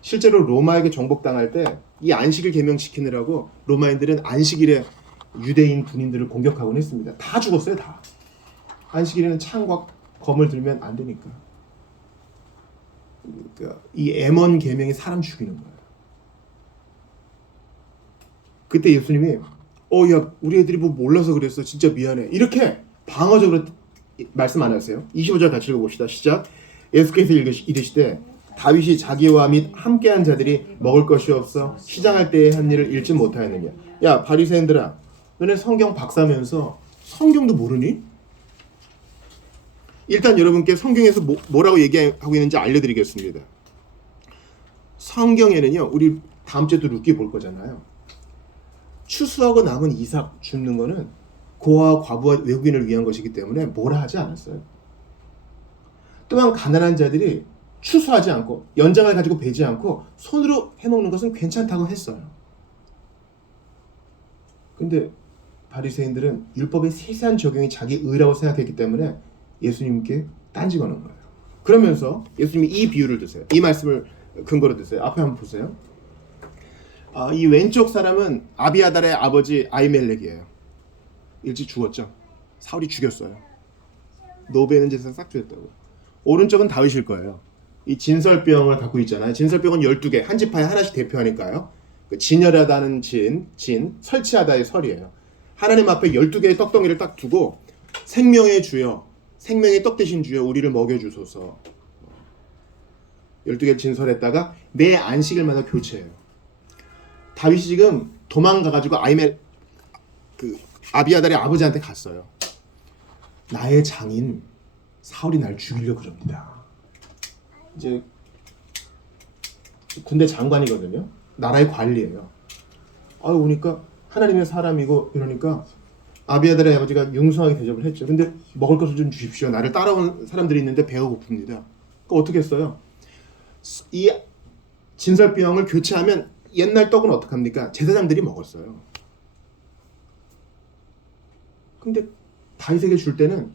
실제로 로마에게 정복당할 때 이 안식일 계명시키느라고 로마인들은 안식일에 유대인 군인들을 공격하곤 했습니다. 다 죽었어요. 다. 안식일에는 창과 검을 들면 안 되니까. 그러니까 이 M1 계명이 사람 죽이는 거예요. 그때 예수님이 야 우리 애들이 뭐 몰라서 그랬어. 진짜 미안해. 이렇게 방어적으로 말씀 안 하세요. 25절 같이 읽어봅시다. 시작. 예수께서 이르시되 다윗이 자기와 및 함께한 자들이 먹을 것이 없어 시장할 때에 한 일을 읽지 못하였느냐. 야 바리새인들아, 너네 성경 박사면서 성경도 모르니? 일단 여러분께 성경에서 뭐라고 얘기하고 있는지 알려드리겠습니다. 성경에는요, 우리 다음 주에도 룻기 볼 거잖아요. 추수하고 남은 이삭 줍는 거는 고아와 과부와 외국인을 위한 것이기 때문에 뭐라 하지 않았어요. 또한 가난한 자들이 추수하지 않고 연장을 가지고 베지 않고 손으로 해먹는 것은 괜찮다고 했어요. 근데 바리새인들은 율법의 세세한 적용이 자기 의라고 생각했기 때문에 예수님께 딴지 거는 거예요. 그러면서 예수님이 이 비유를 드세요. 이 말씀을 근거로 드세요. 앞에 한번 보세요. 이 왼쪽 사람은 아비아달의 아버지 아히멜렉이에요. 일찍 죽었죠. 사울이 죽였어요. 노베는 재산 싹 주었다고. 오른쪽은 다윗일 거예요. 이 진설병을 갖고 있잖아요. 진설병은 12개, 한 지파에 하나씩 대표하니까요. 그 진열하다는 진, 설치하다의 설이에요. 하나님 앞에 12개의 떡덩이를 딱 두고 생명의 주여, 생명의 떡 대신 주여 우리를 먹여주소서. 12개를 진설했다가 매 안식일마다 교체해요. 다윗이 지금 도망가가지고 아비아달의 아버지한테 갔어요. 나의 장인 사울이 날 죽이려고 그럽니다. 이제 군대 장관이거든요. 나라의 관리예요. 오니까 하나님의 사람이고 이러니까 아비아달의 아버지가 융숭하게 대접을 했죠. 근데 먹을 것을 좀 주십시오. 나를 따라온 사람들이 있는데 배가 고픕니다. 그러니까 어떻게 했어요? 이 진설병을 교체하면 옛날 떡은 어떡합니까? 제사장들이 먹었어요. 근데 다윗에게 줄 때는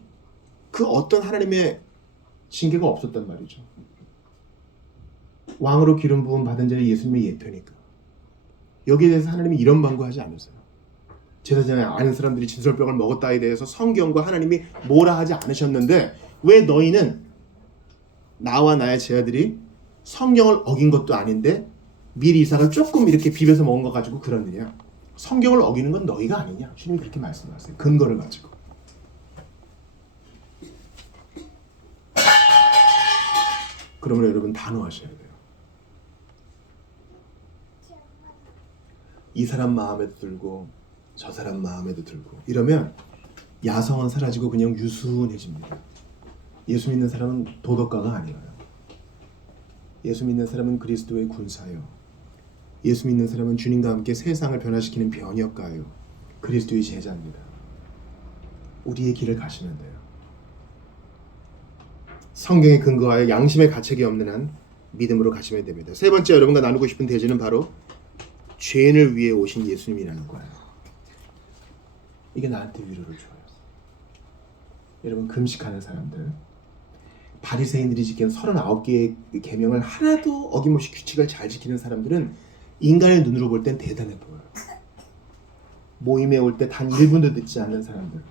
그 어떤 하나님의 징계가 없었단 말이죠. 왕으로 기름 부음 받은 자의 예수님의 예표니까. 여기에 대해서 하나님이 이런 방구하지 않으세요. 제사장에 아는 사람들이 진설병을 먹었다에 대해서 성경과 하나님이 뭐라 하지 않으셨는데 왜 너희는 나와 나의 제자들이 성경을 어긴 것도 아닌데 미리 이삭을 조금 이렇게 비벼서 먹은 거 가지고 그러느냐. 성경을 어기는 건 너희가 아니냐. 주님이 그렇게 말씀하세요. 근거를 가지고. 그러면 여러분 단호하셔야 돼요. 이 사람 마음에도 들고 저 사람 마음에도 들고 이러면 야성은 사라지고 그냥 유순해집니다. 예수 믿는 사람은 도덕가가 아니에요. 예수 믿는 사람은 그리스도의 군사예요. 예수 믿는 사람은 주님과 함께 세상을 변화시키는 변혁가예요. 그리스도의 제자입니다. 우리의 길을 가시면 돼요. 성경의 근거하여 양심의 가책이 없는 한 믿음으로 가시면 됩니다. 세 번째 여러분과 나누고 싶은 대지는 바로 죄인을 위해 오신 예수님이라는 거예요. 이게 나한테 위로를 줘요. 여러분 금식하는 사람들, 바리새인들이 지킨 39개의 계명을 하나도 어김없이 규칙을 잘 지키는 사람들은 인간의 눈으로 볼 땐 대단해 보여요. 모임에 올 때 단 1분도 늦지 않는 사람들,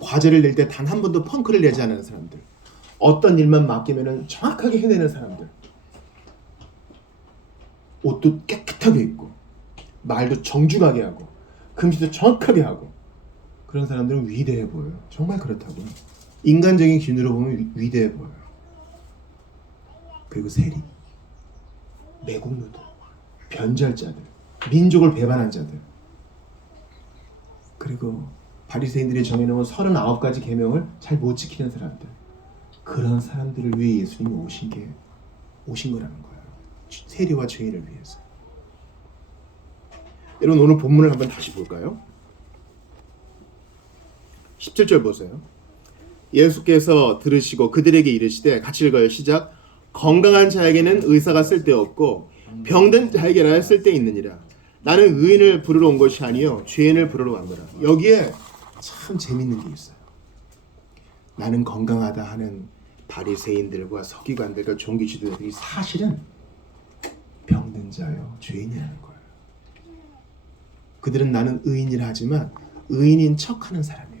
과제를 낼 때 단 한 번도 펑크를 내지 않는 사람들, 어떤 일만 맡기면 정확하게 해내는 사람들, 옷도 깨끗하게 입고 말도 정중하게 하고 금식도 정확하게 하고 그런 사람들은 위대해 보여요. 정말 그렇다고요. 인간적인 기준으로 보면 위대해 보여요. 그리고 세리, 매국노들, 변절자들, 민족을 배반한 자들, 그리고 바리새인들이 정해놓은 39가지 계명을 잘 못 지키는 사람들, 그런 사람들을 위해 예수님이 오신 거라는 거예요. 세리와 죄인을 위해서. 여러분 오늘 본문을 한번 다시 볼까요? 17절 보세요. 예수께서 들으시고 그들에게 이르시되, 같이 읽어요. 시작. 건강한 자에게는 의사가 쓸데없고 병든 자에게나 쓸데있느니라. 나는 의인을 부르러 온 것이 아니요 죄인을 부르러 왔노라. 여기에 참 재밌는 게 있어요. 나는 건강하다 하는 바리새인들과 서기관들과 종교 지도자들이 사실은 병든 자요 죄인이라는 거예요. 그들은 나는 의인이라 하지만 의인인 척하는 사람이에요.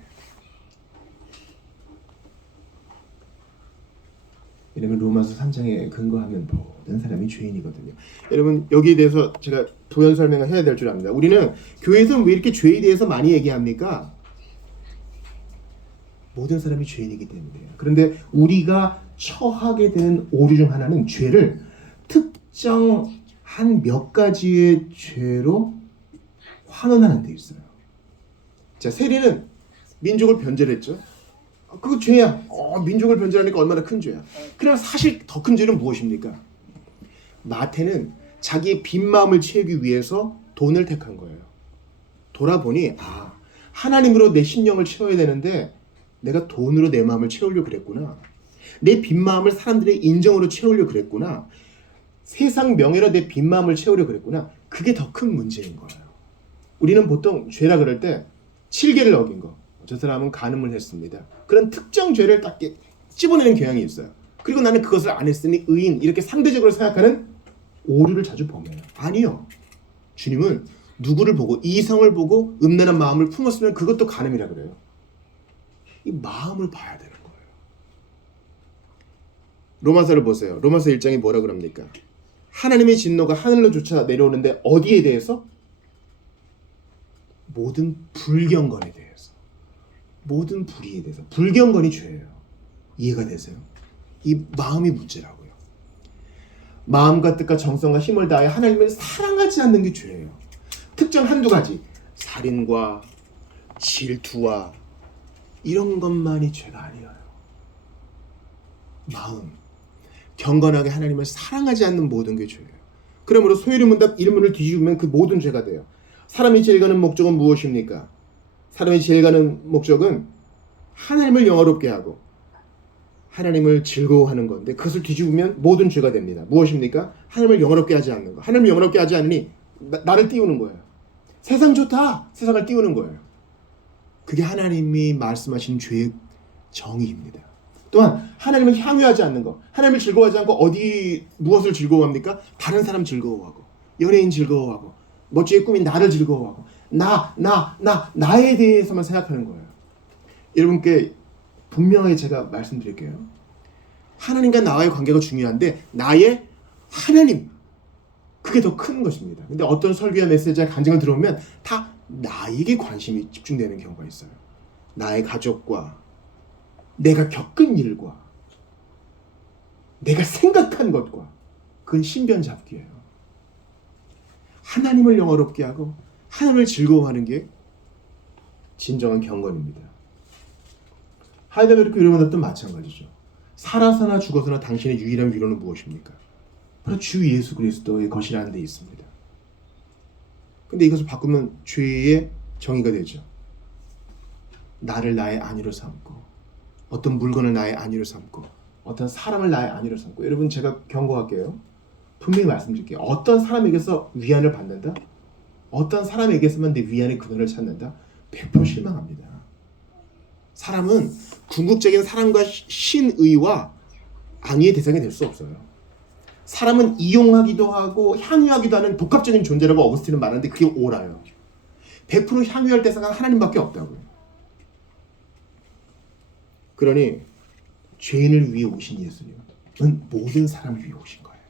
이러면 로마서 3장에 근거하면 모든 사람이 죄인이거든요. 여러분 여기에 대해서 제가 부연 설명을 해야 될 줄 압니다. 우리는 교회에서는 왜 이렇게 죄에 대해서 많이 얘기합니까? 모든 사람이 죄인이기 때문이에요. 그런데 우리가 처하게 되는 오류 중 하나는 죄를 특정한 몇 가지의 죄로 환원하는 데 있어요. 자, 세리는 민족을 변절했죠. 그거 죄야. 민족을 변절하니까 얼마나 큰 죄야. 그러나 사실 더 큰 죄는 무엇입니까? 마태는 자기의 빈 마음을 채우기 위해서 돈을 택한 거예요. 돌아보니 하나님으로 내 심령을 채워야 되는데 내가 돈으로 내 마음을 채우려고 그랬구나. 내 빈 마음을 사람들의 인정으로 채우려고 그랬구나. 세상 명예로 내 빈 마음을 채우려고 그랬구나. 그게 더 큰 문제인 거예요. 우리는 보통 죄라 그럴 때 7계를 어긴 거, 저 사람은 간음을 했습니다. 그런 특정 죄를 딱 찝어내는 경향이 있어요. 그리고 나는 그것을 안 했으니 의인, 이렇게 상대적으로 생각하는 오류를 자주 범해요. 아니요. 주님은 누구를 보고, 이성을 보고 음란한 마음을 품었으면 그것도 간음이라 그래요. 이 마음을 봐야 되는 거예요. 로마서를 보세요. 로마서 1장이 뭐라 그럽니까? 하나님의 진노가 하늘로조차 내려오는데 어디에 대해서? 모든 불경건에 대해서. 모든 불의에 대해서. 불경건이 죄예요. 이해가 되세요? 이 마음이 문제라고요. 마음과 뜻과 정성과 힘을 다해 하나님을 사랑하지 않는 게 죄예요. 특정 한두 가지, 살인과 질투와 이런 것만이 죄가 아니에요. 마음, 경건하게 하나님을 사랑하지 않는 모든 게 죄예요. 그러므로 소유문답 1문을 뒤집으면 그 모든 죄가 돼요. 사람이 제일 가는 목적은 무엇입니까? 사람이 제일 가는 목적은 하나님을 영화롭게 하고 하나님을 즐거워하는 건데, 그것을 뒤집으면 모든 죄가 됩니다. 무엇입니까? 하나님을 영화롭게 하지 않는 거. 하나님을 영화롭게 하지 않으니 나를 띄우는 거예요. 세상 좋다! 세상을 띄우는 거예요. 그게 하나님이 말씀하신 죄의 정의입니다. 또한 하나님을 향유하지 않는 것. 하나님을 즐거워하지 않고 무엇을 즐거워합니까? 다른 사람 즐거워하고, 연예인 즐거워하고, 멋지게 꾸민 나를 즐거워하고, 나에 대해서만 생각하는 거예요. 여러분께 분명하게 제가 말씀드릴게요. 하나님과 나와의 관계가 중요한데 나의 하나님, 그게 더 큰 것입니다. 근데 어떤 설교와 메시지와 간증을 들어오면 다 나에게 관심이 집중되는 경우가 있어요. 나의 가족과 내가 겪은 일과 내가 생각한 것과, 그건 신변잡기예요. 하나님을 영화롭게 하고 하나님을 즐거워하는 게 진정한 경건입니다. 하이델베르크 위로문답도 마찬가지죠. 살아서나 죽어서나 당신의 유일한 위로는 무엇입니까? 바로 주 예수 그리스도의 것이라는 데 있습니다. 근데 이것을 바꾸면 죄의 정의가 되죠. 나를 나의 안위로 삼고, 어떤 물건을 나의 안위로 삼고, 어떤 사람을 나의 안위로 삼고. 여러분, 제가 경고할게요. 분명히 말씀드릴게요. 어떤 사람에게서 위안을 받는다? 어떤 사람에게서만 내 위안의 근원을 찾는다? 100% 실망합니다. 사람은 궁극적인 사랑과 신의와 안위의 대상이 될 수 없어요. 사람은 이용하기도 하고 향유하기도 하는 복합적인 존재라고 어거스틴은 말하는데 그게 옳아요. 100% 향유할 대상은 하나님밖에 없다고요. 그러니 죄인을 위해 오신 예수님은 모든 사람을 위해 오신 거예요.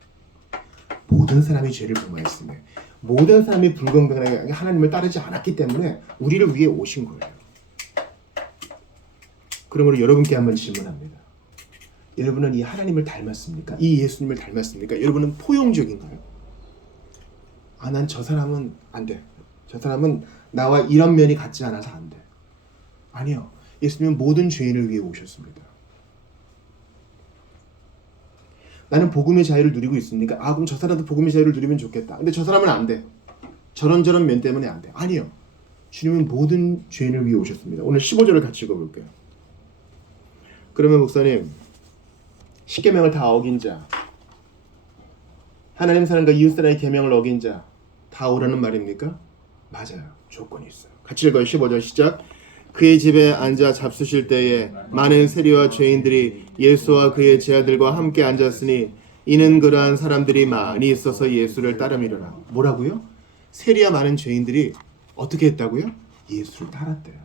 모든 사람이 죄를 범하였으며 모든 사람이 불건강하게 하나님을 따르지 않았기 때문에 우리를 위해 오신 거예요. 그러므로 여러분께 한번 질문합니다. 여러분은 이 하나님을 닮았습니까? 이 예수님을 닮았습니까? 여러분은 포용적인가요? 난 저 사람은 안 돼. 저 사람은 나와 이런 면이 같지 않아서 안 돼. 아니요. 예수님은 모든 죄인을 위해 오셨습니다. 나는 복음의 자유를 누리고 있습니까? 그럼 저 사람도 복음의 자유를 누리면 좋겠다. 근데 저 사람은 안 돼. 저런 면 때문에 안 돼. 아니요. 주님은 모든 죄인을 위해 오셨습니다. 오늘 15절을 같이 읽어볼게요. 그러면 목사님, 십계명을 다 어긴 자, 하나님 사랑과 이웃 사랑의 계명을 어긴 자 다 오라는 말입니까? 맞아요. 조건이 있어요. 같이 읽어요. 15절 시작. 그의 집에 앉아 잡수실 때에 많은 세리와 죄인들이 예수와 그의 제자들과 함께 앉았으니 이는 그러한 사람들이 많이 있어서 예수를 따름이로라. 뭐라고요? 세리와 많은 죄인들이 어떻게 했다고요? 예수를 따랐대요.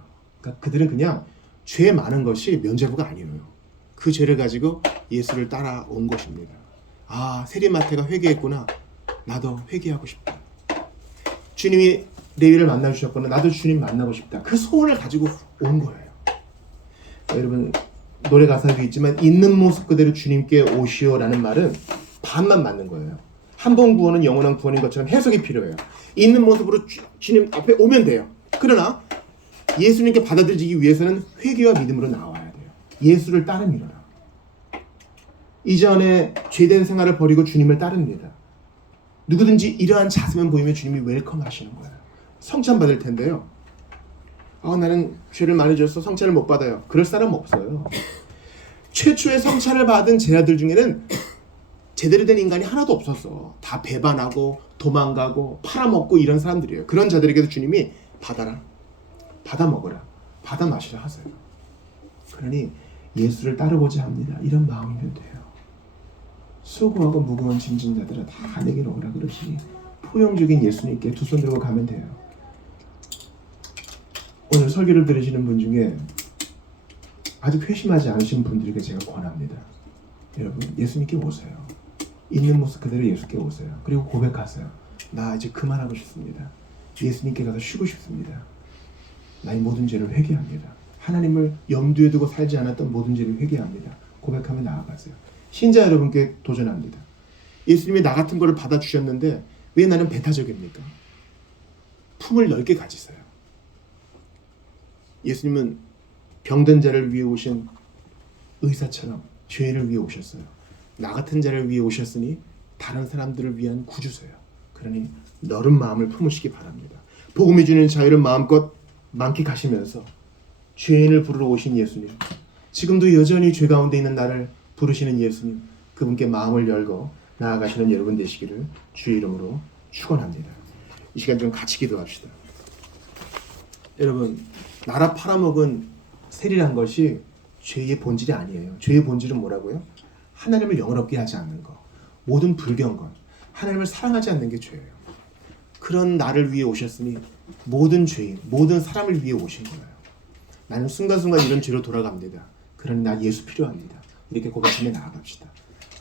그러니까 그들은 그냥 죄 많은 것이 면죄부가 아니에요. 그 죄를 가지고 예수를 따라온 것입니다. 세리마태가 회개했구나. 나도 회개하고 싶다. 주님이 레위를 만나주셨거나 나도 주님 만나고 싶다. 그 소원을 가지고 온 거예요. 여러분, 노래 가사도 있지만 있는 모습 그대로 주님께 오시오라는 말은 반만 맞는 거예요. 한 번 구원은 영원한 구원인 것처럼 해석이 필요해요. 있는 모습으로 주님 앞에 오면 돼요. 그러나 예수님께 받아들이기 위해서는 회개와 믿음으로 나와야 돼요. 예수를 따릅니다. 이전에 죄된 생활을 버리고 주님을 따릅니다. 누구든지 이러한 자세만 보이면 주님이 웰컴 하시는 거예요. 성찬 받을 텐데요. 나는 죄를 많이 졌어 성찬을 못 받아요. 그럴 사람 없어요. 최초의 성찬을 받은 제자들 중에는 제대로 된 인간이 하나도 없었어. 다 배반하고 도망가고 팔아먹고 이런 사람들이에요. 그런 자들에게도 주님이 받아라, 받아 먹어라, 받아 마시라 하세요. 그러니 예수를 따르고자 합니다. 이런 마음이면 돼요. 수고하고 무거운 짐진 자들아 다 내게로 오라 그러시니 포용적인 예수님께 두 손 들고 가면 돼요. 오늘 설교를 들으시는 분 중에 아직 회심하지 않으신 분들에게 제가 권합니다. 여러분, 예수님께 오세요. 있는 모습 그대로 예수께 오세요. 그리고 고백하세요. 나 이제 그만하고 싶습니다. 예수님께 가서 쉬고 싶습니다. 나의 모든 죄를 회개합니다. 하나님을 염두에 두고 살지 않았던 모든 죄를 회개합니다. 고백하며 나아가세요. 신자 여러분께 도전합니다. 예수님이 나 같은 거를 받아주셨는데 왜 나는 배타적입니까? 품을 넓게 가지세요. 예수님은 병든 자를 위해 오신 의사처럼 죄인을 위해 오셨어요. 나 같은 자를 위해 오셨으니 다른 사람들을 위한 구주세요. 그러니 너른 마음을 품으시기 바랍니다. 복음이 주는 자유를 마음껏 만끽하시면서 죄인을 부르러 오신 예수님, 지금도 여전히 죄 가운데 있는 나를 부르시는 예수님, 그분께 마음을 열고 나아가시는 여러분 되시기를 주의 이름으로 축원합니다. 이 시간 좀 같이 기도합시다. 여러분, 나라 팔아먹은 세리란 것이 죄의 본질이 아니에요. 죄의 본질은 뭐라고요? 하나님을 영원롭게 하지 않는 것, 모든 불경건, 하나님을 사랑하지 않는 게 죄예요. 그런 나를 위해 오셨으니 모든 죄인, 모든 사람을 위해 오신 거예요. 나는 순간순간 이런 죄로 돌아갑니다. 그러니 나 예수 필요합니다. 이렇게 고백하며 나아갑시다.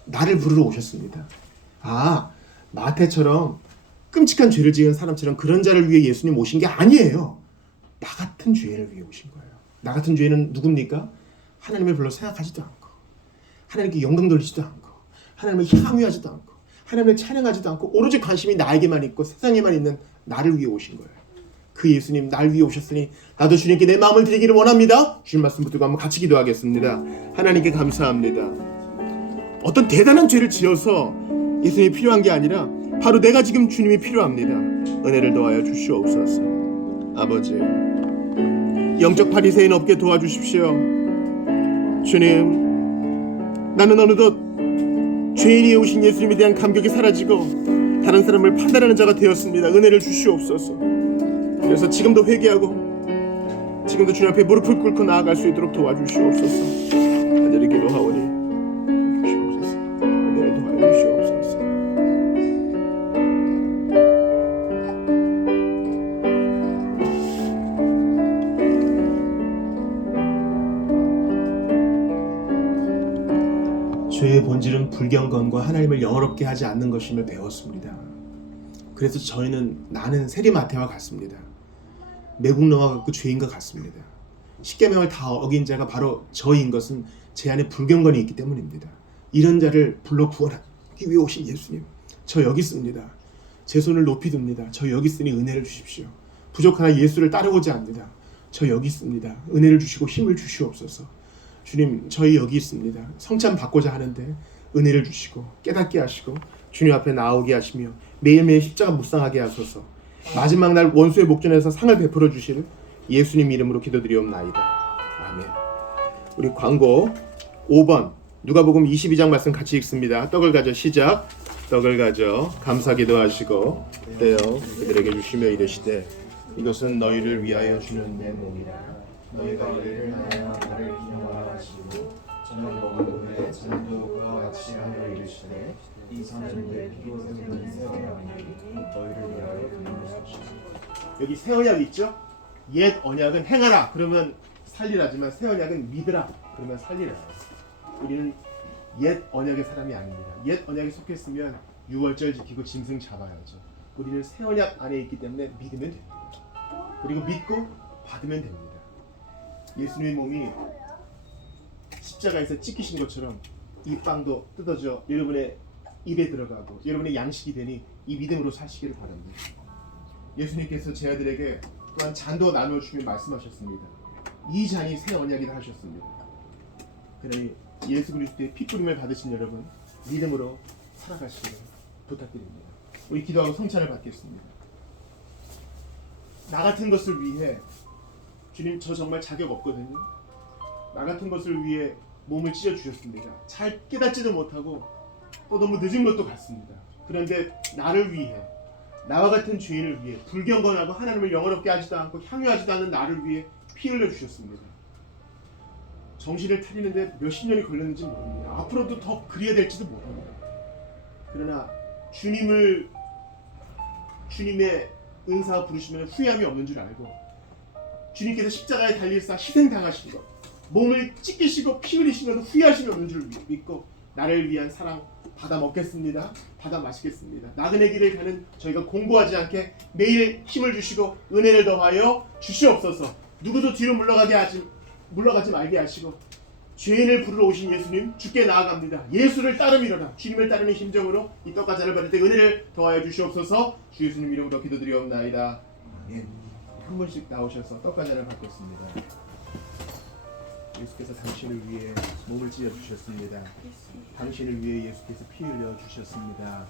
나를 부르러 오셨습니다. 마태처럼 끔찍한 죄를 지은 사람처럼 그런 자를 위해 예수님 오신 게 아니에요. 나 같은 죄인을 위해 오신 거예요. 나 같은 죄인은 누굽니까? 하나님을 별로 생각하지도 않고, 하나님께 영광 돌리지도 않고, 하나님을 향유하지도 않고, 하나님을 찬양하지도 않고, 오로지 관심이 나에게만 있고 세상에만 있는 나를 위해 오신 거예요. 그 예수님, 날 위해 오셨으니 나도 주님께 내 마음을 드리기를 원합니다. 주님 말씀 붙들고 한번 같이 기도하겠습니다. 하나님께 감사합니다. 어떤 대단한 죄를 지어서 예수님이 필요한 게 아니라 바로 내가 지금 주님이 필요합니다. 은혜를 더하여 주시옵소서. 아버지, 영적 바리새인 없게 도와주십시오. 주님, 나는 어느덧 죄인이 오신 예수님에 대한 감격이 사라지고 다른 사람을 판단하는 자가 되었습니다. 은혜를 주시옵소서. 그래서 지금도 회개하고 지금도 주님 앞에 무릎을 꿇고 나아갈 수 있도록 도와주시옵소서. 간절히 기도하오니 주시옵소서. 은혜를 더하여 주시옵소서. 죄의 본질은 불경건과 하나님을 영어롭게 하지 않는 것임을 배웠습니다. 그래서 나는 세리마태와 같습니다. 매국노와 같고 죄인과 같습니다. 십계명을 다 어긴 자가 바로 저인 것은 제 안에 불경건이 있기 때문입니다. 이런 자를 불러 구원하기 위해 오신 예수님, 저 여기 있습니다. 제 손을 높이 듭니다. 저 여기 있으니 은혜를 주십시오. 부족하나 예수를 따르고자 합니다. 저 여기 있습니다. 은혜를 주시고 힘을 주시옵소서. 주님, 저희 여기 있습니다. 성찬 받고자 하는데 은혜를 주시고 깨닫게 하시고 주님 앞에 나오게 하시며 매일매일 십자가 묵상하게 하소서. 마지막 날 원수의 목전에서 상을 베풀어 주실 예수님 이름으로 기도드리옵나이다. 아멘. 우리 광고 5번 누가복음 22장 말씀 같이 읽습니다. 떡을 가져 시작. 떡을 가져 감사기도 하시고 떼어 그들에게 주시며 이르시되 이것은 너희를 위하여 주는 내 몸이라. 너희가 이를 하여 나를 기념하라 하시고 저녁 먹은 후에 잔도 그와 같이 하여 이르시되 이 잔은 내 피로 세운 새 언약이니 너희를 위하여 부는 것이라. 여기 새 언약 있죠? 옛 언약은 행하라 그러면 살리라지만 새 언약은 믿으라 그러면 살리라. 우리는 옛 언약의 사람이 아닙니다. 옛 언약에 속했으면 6월절 지키고 짐승 잡아야죠. 우리는 새 언약 안에 있기 때문에 믿으면 됩니다. 그리고 믿고 받으면 됩니다. 예수님의 몸이 십자가에서 찢기신 것처럼 이 빵도 뜯어져 여러분의 입에 들어가고 여러분의 양식이 되니 이 믿음으로 사시기를 바랍니다. 예수님께서 제 아들에게 또한 잔도 나누어 주며 말씀하셨습니다. 이 잔이 새 언약이다 하셨습니다. 그러니 예수 그리스도의 피뿌림을 받으신 여러분 믿음으로 살아가시기를 부탁드립니다. 우리 기도하고 성찬을 받겠습니다. 나 같은 것을 위해 주님, 저 정말 자격 없거든요. 나 같은 것을 위해 몸을 찢어 주셨습니다. 잘 깨닫지도 못하고 또 너무 늦은 것도 같습니다. 그런데 나를 위해, 나와 같은 죄인을 위해 불경건하고 하나님을 영원롭게 하지도 않고 향유하지도 않는 나를 위해 피 흘려 주셨습니다. 정신을 차리는데 몇십 년이 걸렸는지 모릅니다. 앞으로도 더 그리야 될지도 모릅니다. 그러나 주님의 은사와 부르시면 후회함이 없는 줄 알고 주님께서 십자가에 달릴사 희생당하신 것, 몸을 찢기시고 피 흘리신 것도 후회하심이 없는 줄 믿고 나를 위한 사랑 받아 먹겠습니다. 받아 마시겠습니다. 나그네 길을 가는 저희가 공고하지 않게 매일 힘을 주시고 은혜를 더하여 주시옵소서. 누구도 뒤로 물러가지 말게 하시고 죄인을 부르러 오신 예수님 주께 나아갑니다. 예수를 따름이로라. 주님을 따르는 심정으로 이 떡과 잔을 받을 때 은혜를 더하여 주시옵소서. 주 예수님 이름으로 기도드리옵나이다. 아멘. 한 분씩 나오셔서 떡과 잔을 받겠습니다. 예수께서 당신을 위해 몸을 찢어 주셨습니다. 당신을 위해 예수께서 피 흘려 주셨습니다.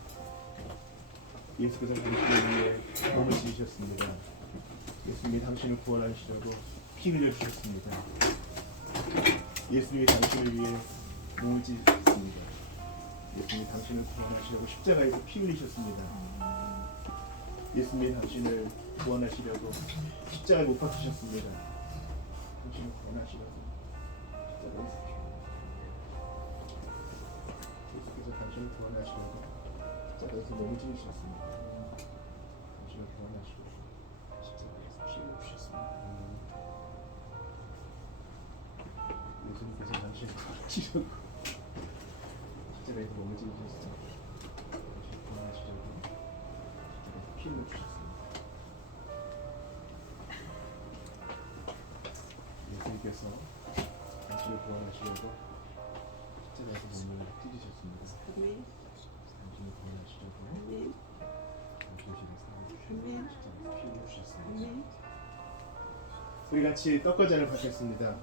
예수께서 당신을 위해 몸을 찢으셨습니다. 예수님이 당신을 구원하시려고 피 흘려 주셨습니다. 예수님이 당신을 위해 몸을 찢으셨습니다. 예수님이 당신을 구원하시려고 십자가에서 피 흘리셨습니다. 예수님이 당신을 구원하시려고 십자가에 못 박히셨습니다. 당신을 구원하시려고 예수께서 당신을 구원하시려고 십자가에서 몸을 찢으셨습니다. 당신을 구원하시려고 십자가에서 피 흘리셨습니다. 예수님께서 당신을 구원하시려고 십자가에서 몸을 찢으셨습니다. 당신을 구원하시려고 십자가에서 피 흘리셨습니다. 예수님께서 당신을 구원하시려고 십자가에서 몸을 찢으셨습니다. 당신을 구원하시려고 당신을 십자가에서 피 흘리셨습니다. 우리 같이 떡과 잔을 받겠습니다.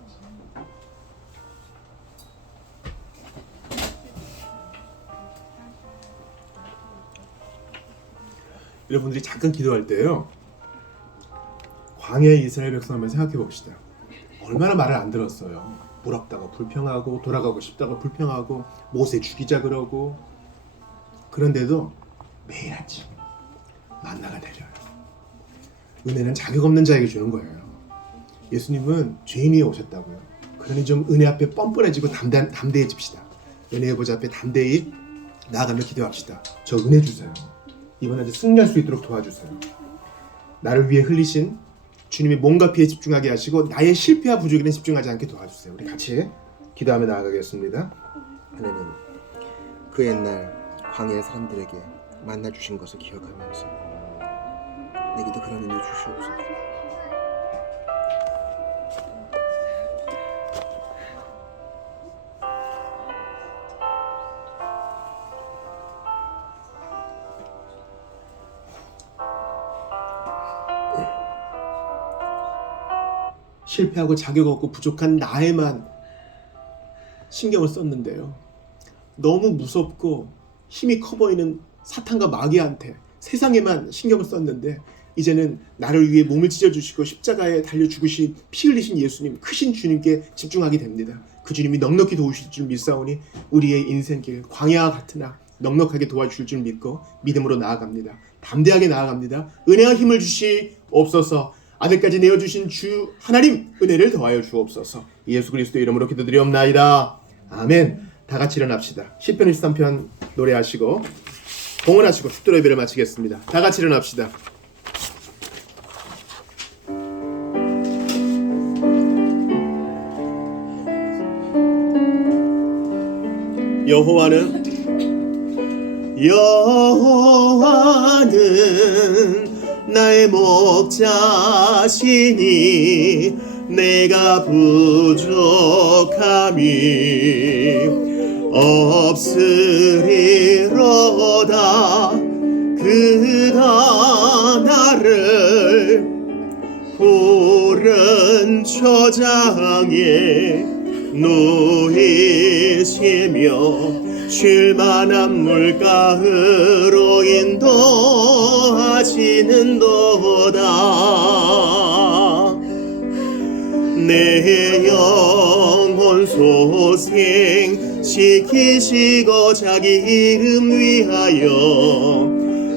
여러분들이 잠깐 기도할 때요, 광야의 이스라엘 백성 한번 생각해 봅시다. 얼마나 말을 안 들었어요. 부럽다고 불평하고 돌아가고 싶다고 불평하고 모세 죽이자 그러고. 그런데도 매일 아침 만나가 내려요. 은혜는 자격 없는 자에게 주는 거예요. 예수님은 죄인 위에 오셨다고요. 그러니 좀 은혜 앞에 뻔뻔해지고 담대해집시다. 은혜의 보좌 앞에 담대히 나아가며 기도합시다. 저 은혜 주세요. 이번에도 승리할 수 있도록 도와주세요. 나를 위해 흘리신 주님이 몸과 피에 집중하게 하시고 나의 실패와 부족에는 집중하지 않게 도와주세요. 우리 같이 기도하며 나아가겠습니다. 하나님, 그 옛날 광야의 사람들에게 만나 주신 것을 기억하면서 내게도 그런 은혜 주시옵소서. 실패하고 자격 없고 부족한 나에만 신경을 썼는데요. 너무 무섭고 힘이 커 보이는 사탄과 마귀한테 세상에만 신경을 썼는데 이제는 나를 위해 몸을 찢어주시고 십자가에 달려 죽으신 피 흘리신 예수님, 크신 주님께 집중하게 됩니다. 그 주님이 넉넉히 도우실 줄 믿사오니 우리의 인생길 광야와 같으나 넉넉하게 도와주실 줄 믿고 믿음으로 나아갑니다. 담대하게 나아갑니다. 은혜와 힘을 주시옵소서. 아들까지 내어주신 주 하나님 은혜를 더하여 주옵소서. 예수 그리스도의 이름으로 기도드리옵나이다. 아멘. 다 같이 일어납시다. 시편 23편 노래하시고 봉헌하시고 축도로 예배를 마치겠습니다. 다 같이 일어납시다. 여호와는 나의 목자시니 내가 부족함이 없으리로다. 그가 나를 푸른 초장에 누이시며 쉴만한 물가으로 인도하시는도다. 내 영혼 소생시키시고 자기 이름 위하여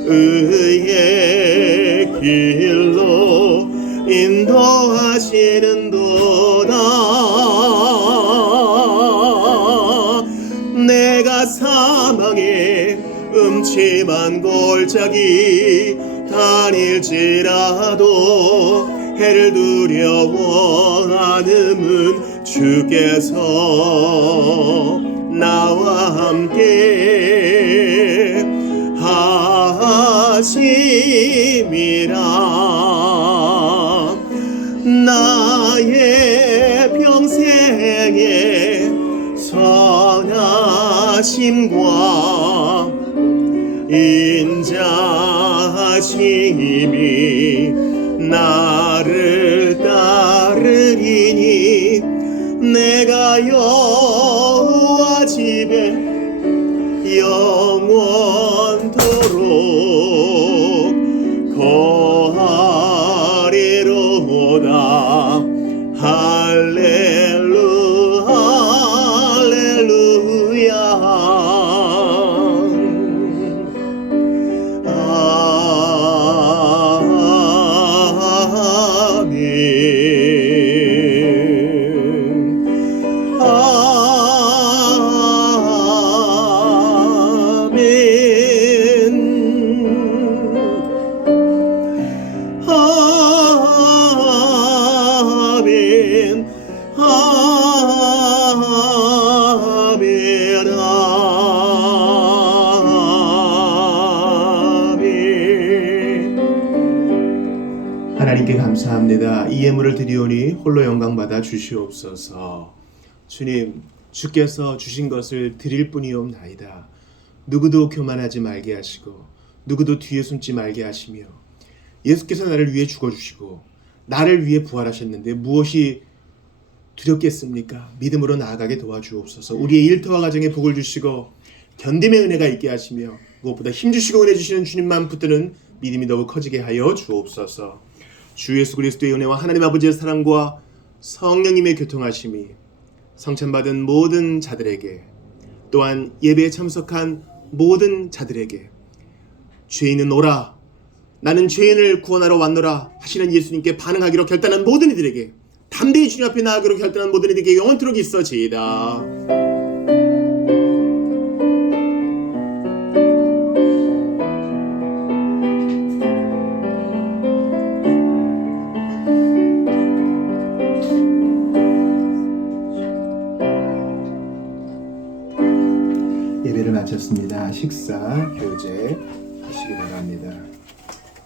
의의 길로 인도하시는도다. 내가 사망의 음침한 골짜기 다닐지라도 해를 두려워 않음은 주께서 나와 함께 하심이라. 나의 평생의 선하심과 인자하심이 나를 따르리니 내가 여호와 집에 영원토록 거하리로다. 할렐루 할렐루야. 하나님께 감사합니다. 이 예물을 드리오니 홀로 영광받아 주시옵소서. 주님, 주께서 주신 것을 드릴 뿐이옵나이다. 누구도 교만하지 말게 하시고 누구도 뒤에 숨지 말게 하시며, 예수께서 나를 위해 죽어주시고 나를 위해 부활하셨는데 무엇이 두렵겠습니까? 믿음으로 나아가게 도와주옵소서. 우리의 일터와 가정에 복을 주시고 견딤의 은혜가 있게 하시며, 무엇보다 힘주시고 은혜 주시는 주님만 붙드는 믿음이 더욱 커지게 하여 주옵소서. 주 예수 그리스도의 은혜와 하나님 아버지의 사랑과 성령님의 교통하심이 성찬받은 모든 자들에게, 또한 예배에 참석한 모든 자들에게, 죄인은 오라, 나는 죄인을 구원하러 왔노라 하시는 예수님께 반응하기로 결단한 모든 이들에게, 담대히 주님 앞에 나아가기로 결단한 모든 이들에게 영원토록 있어지이다. 예배를 마쳤습니다. 식사 교제 하시기 바랍니다.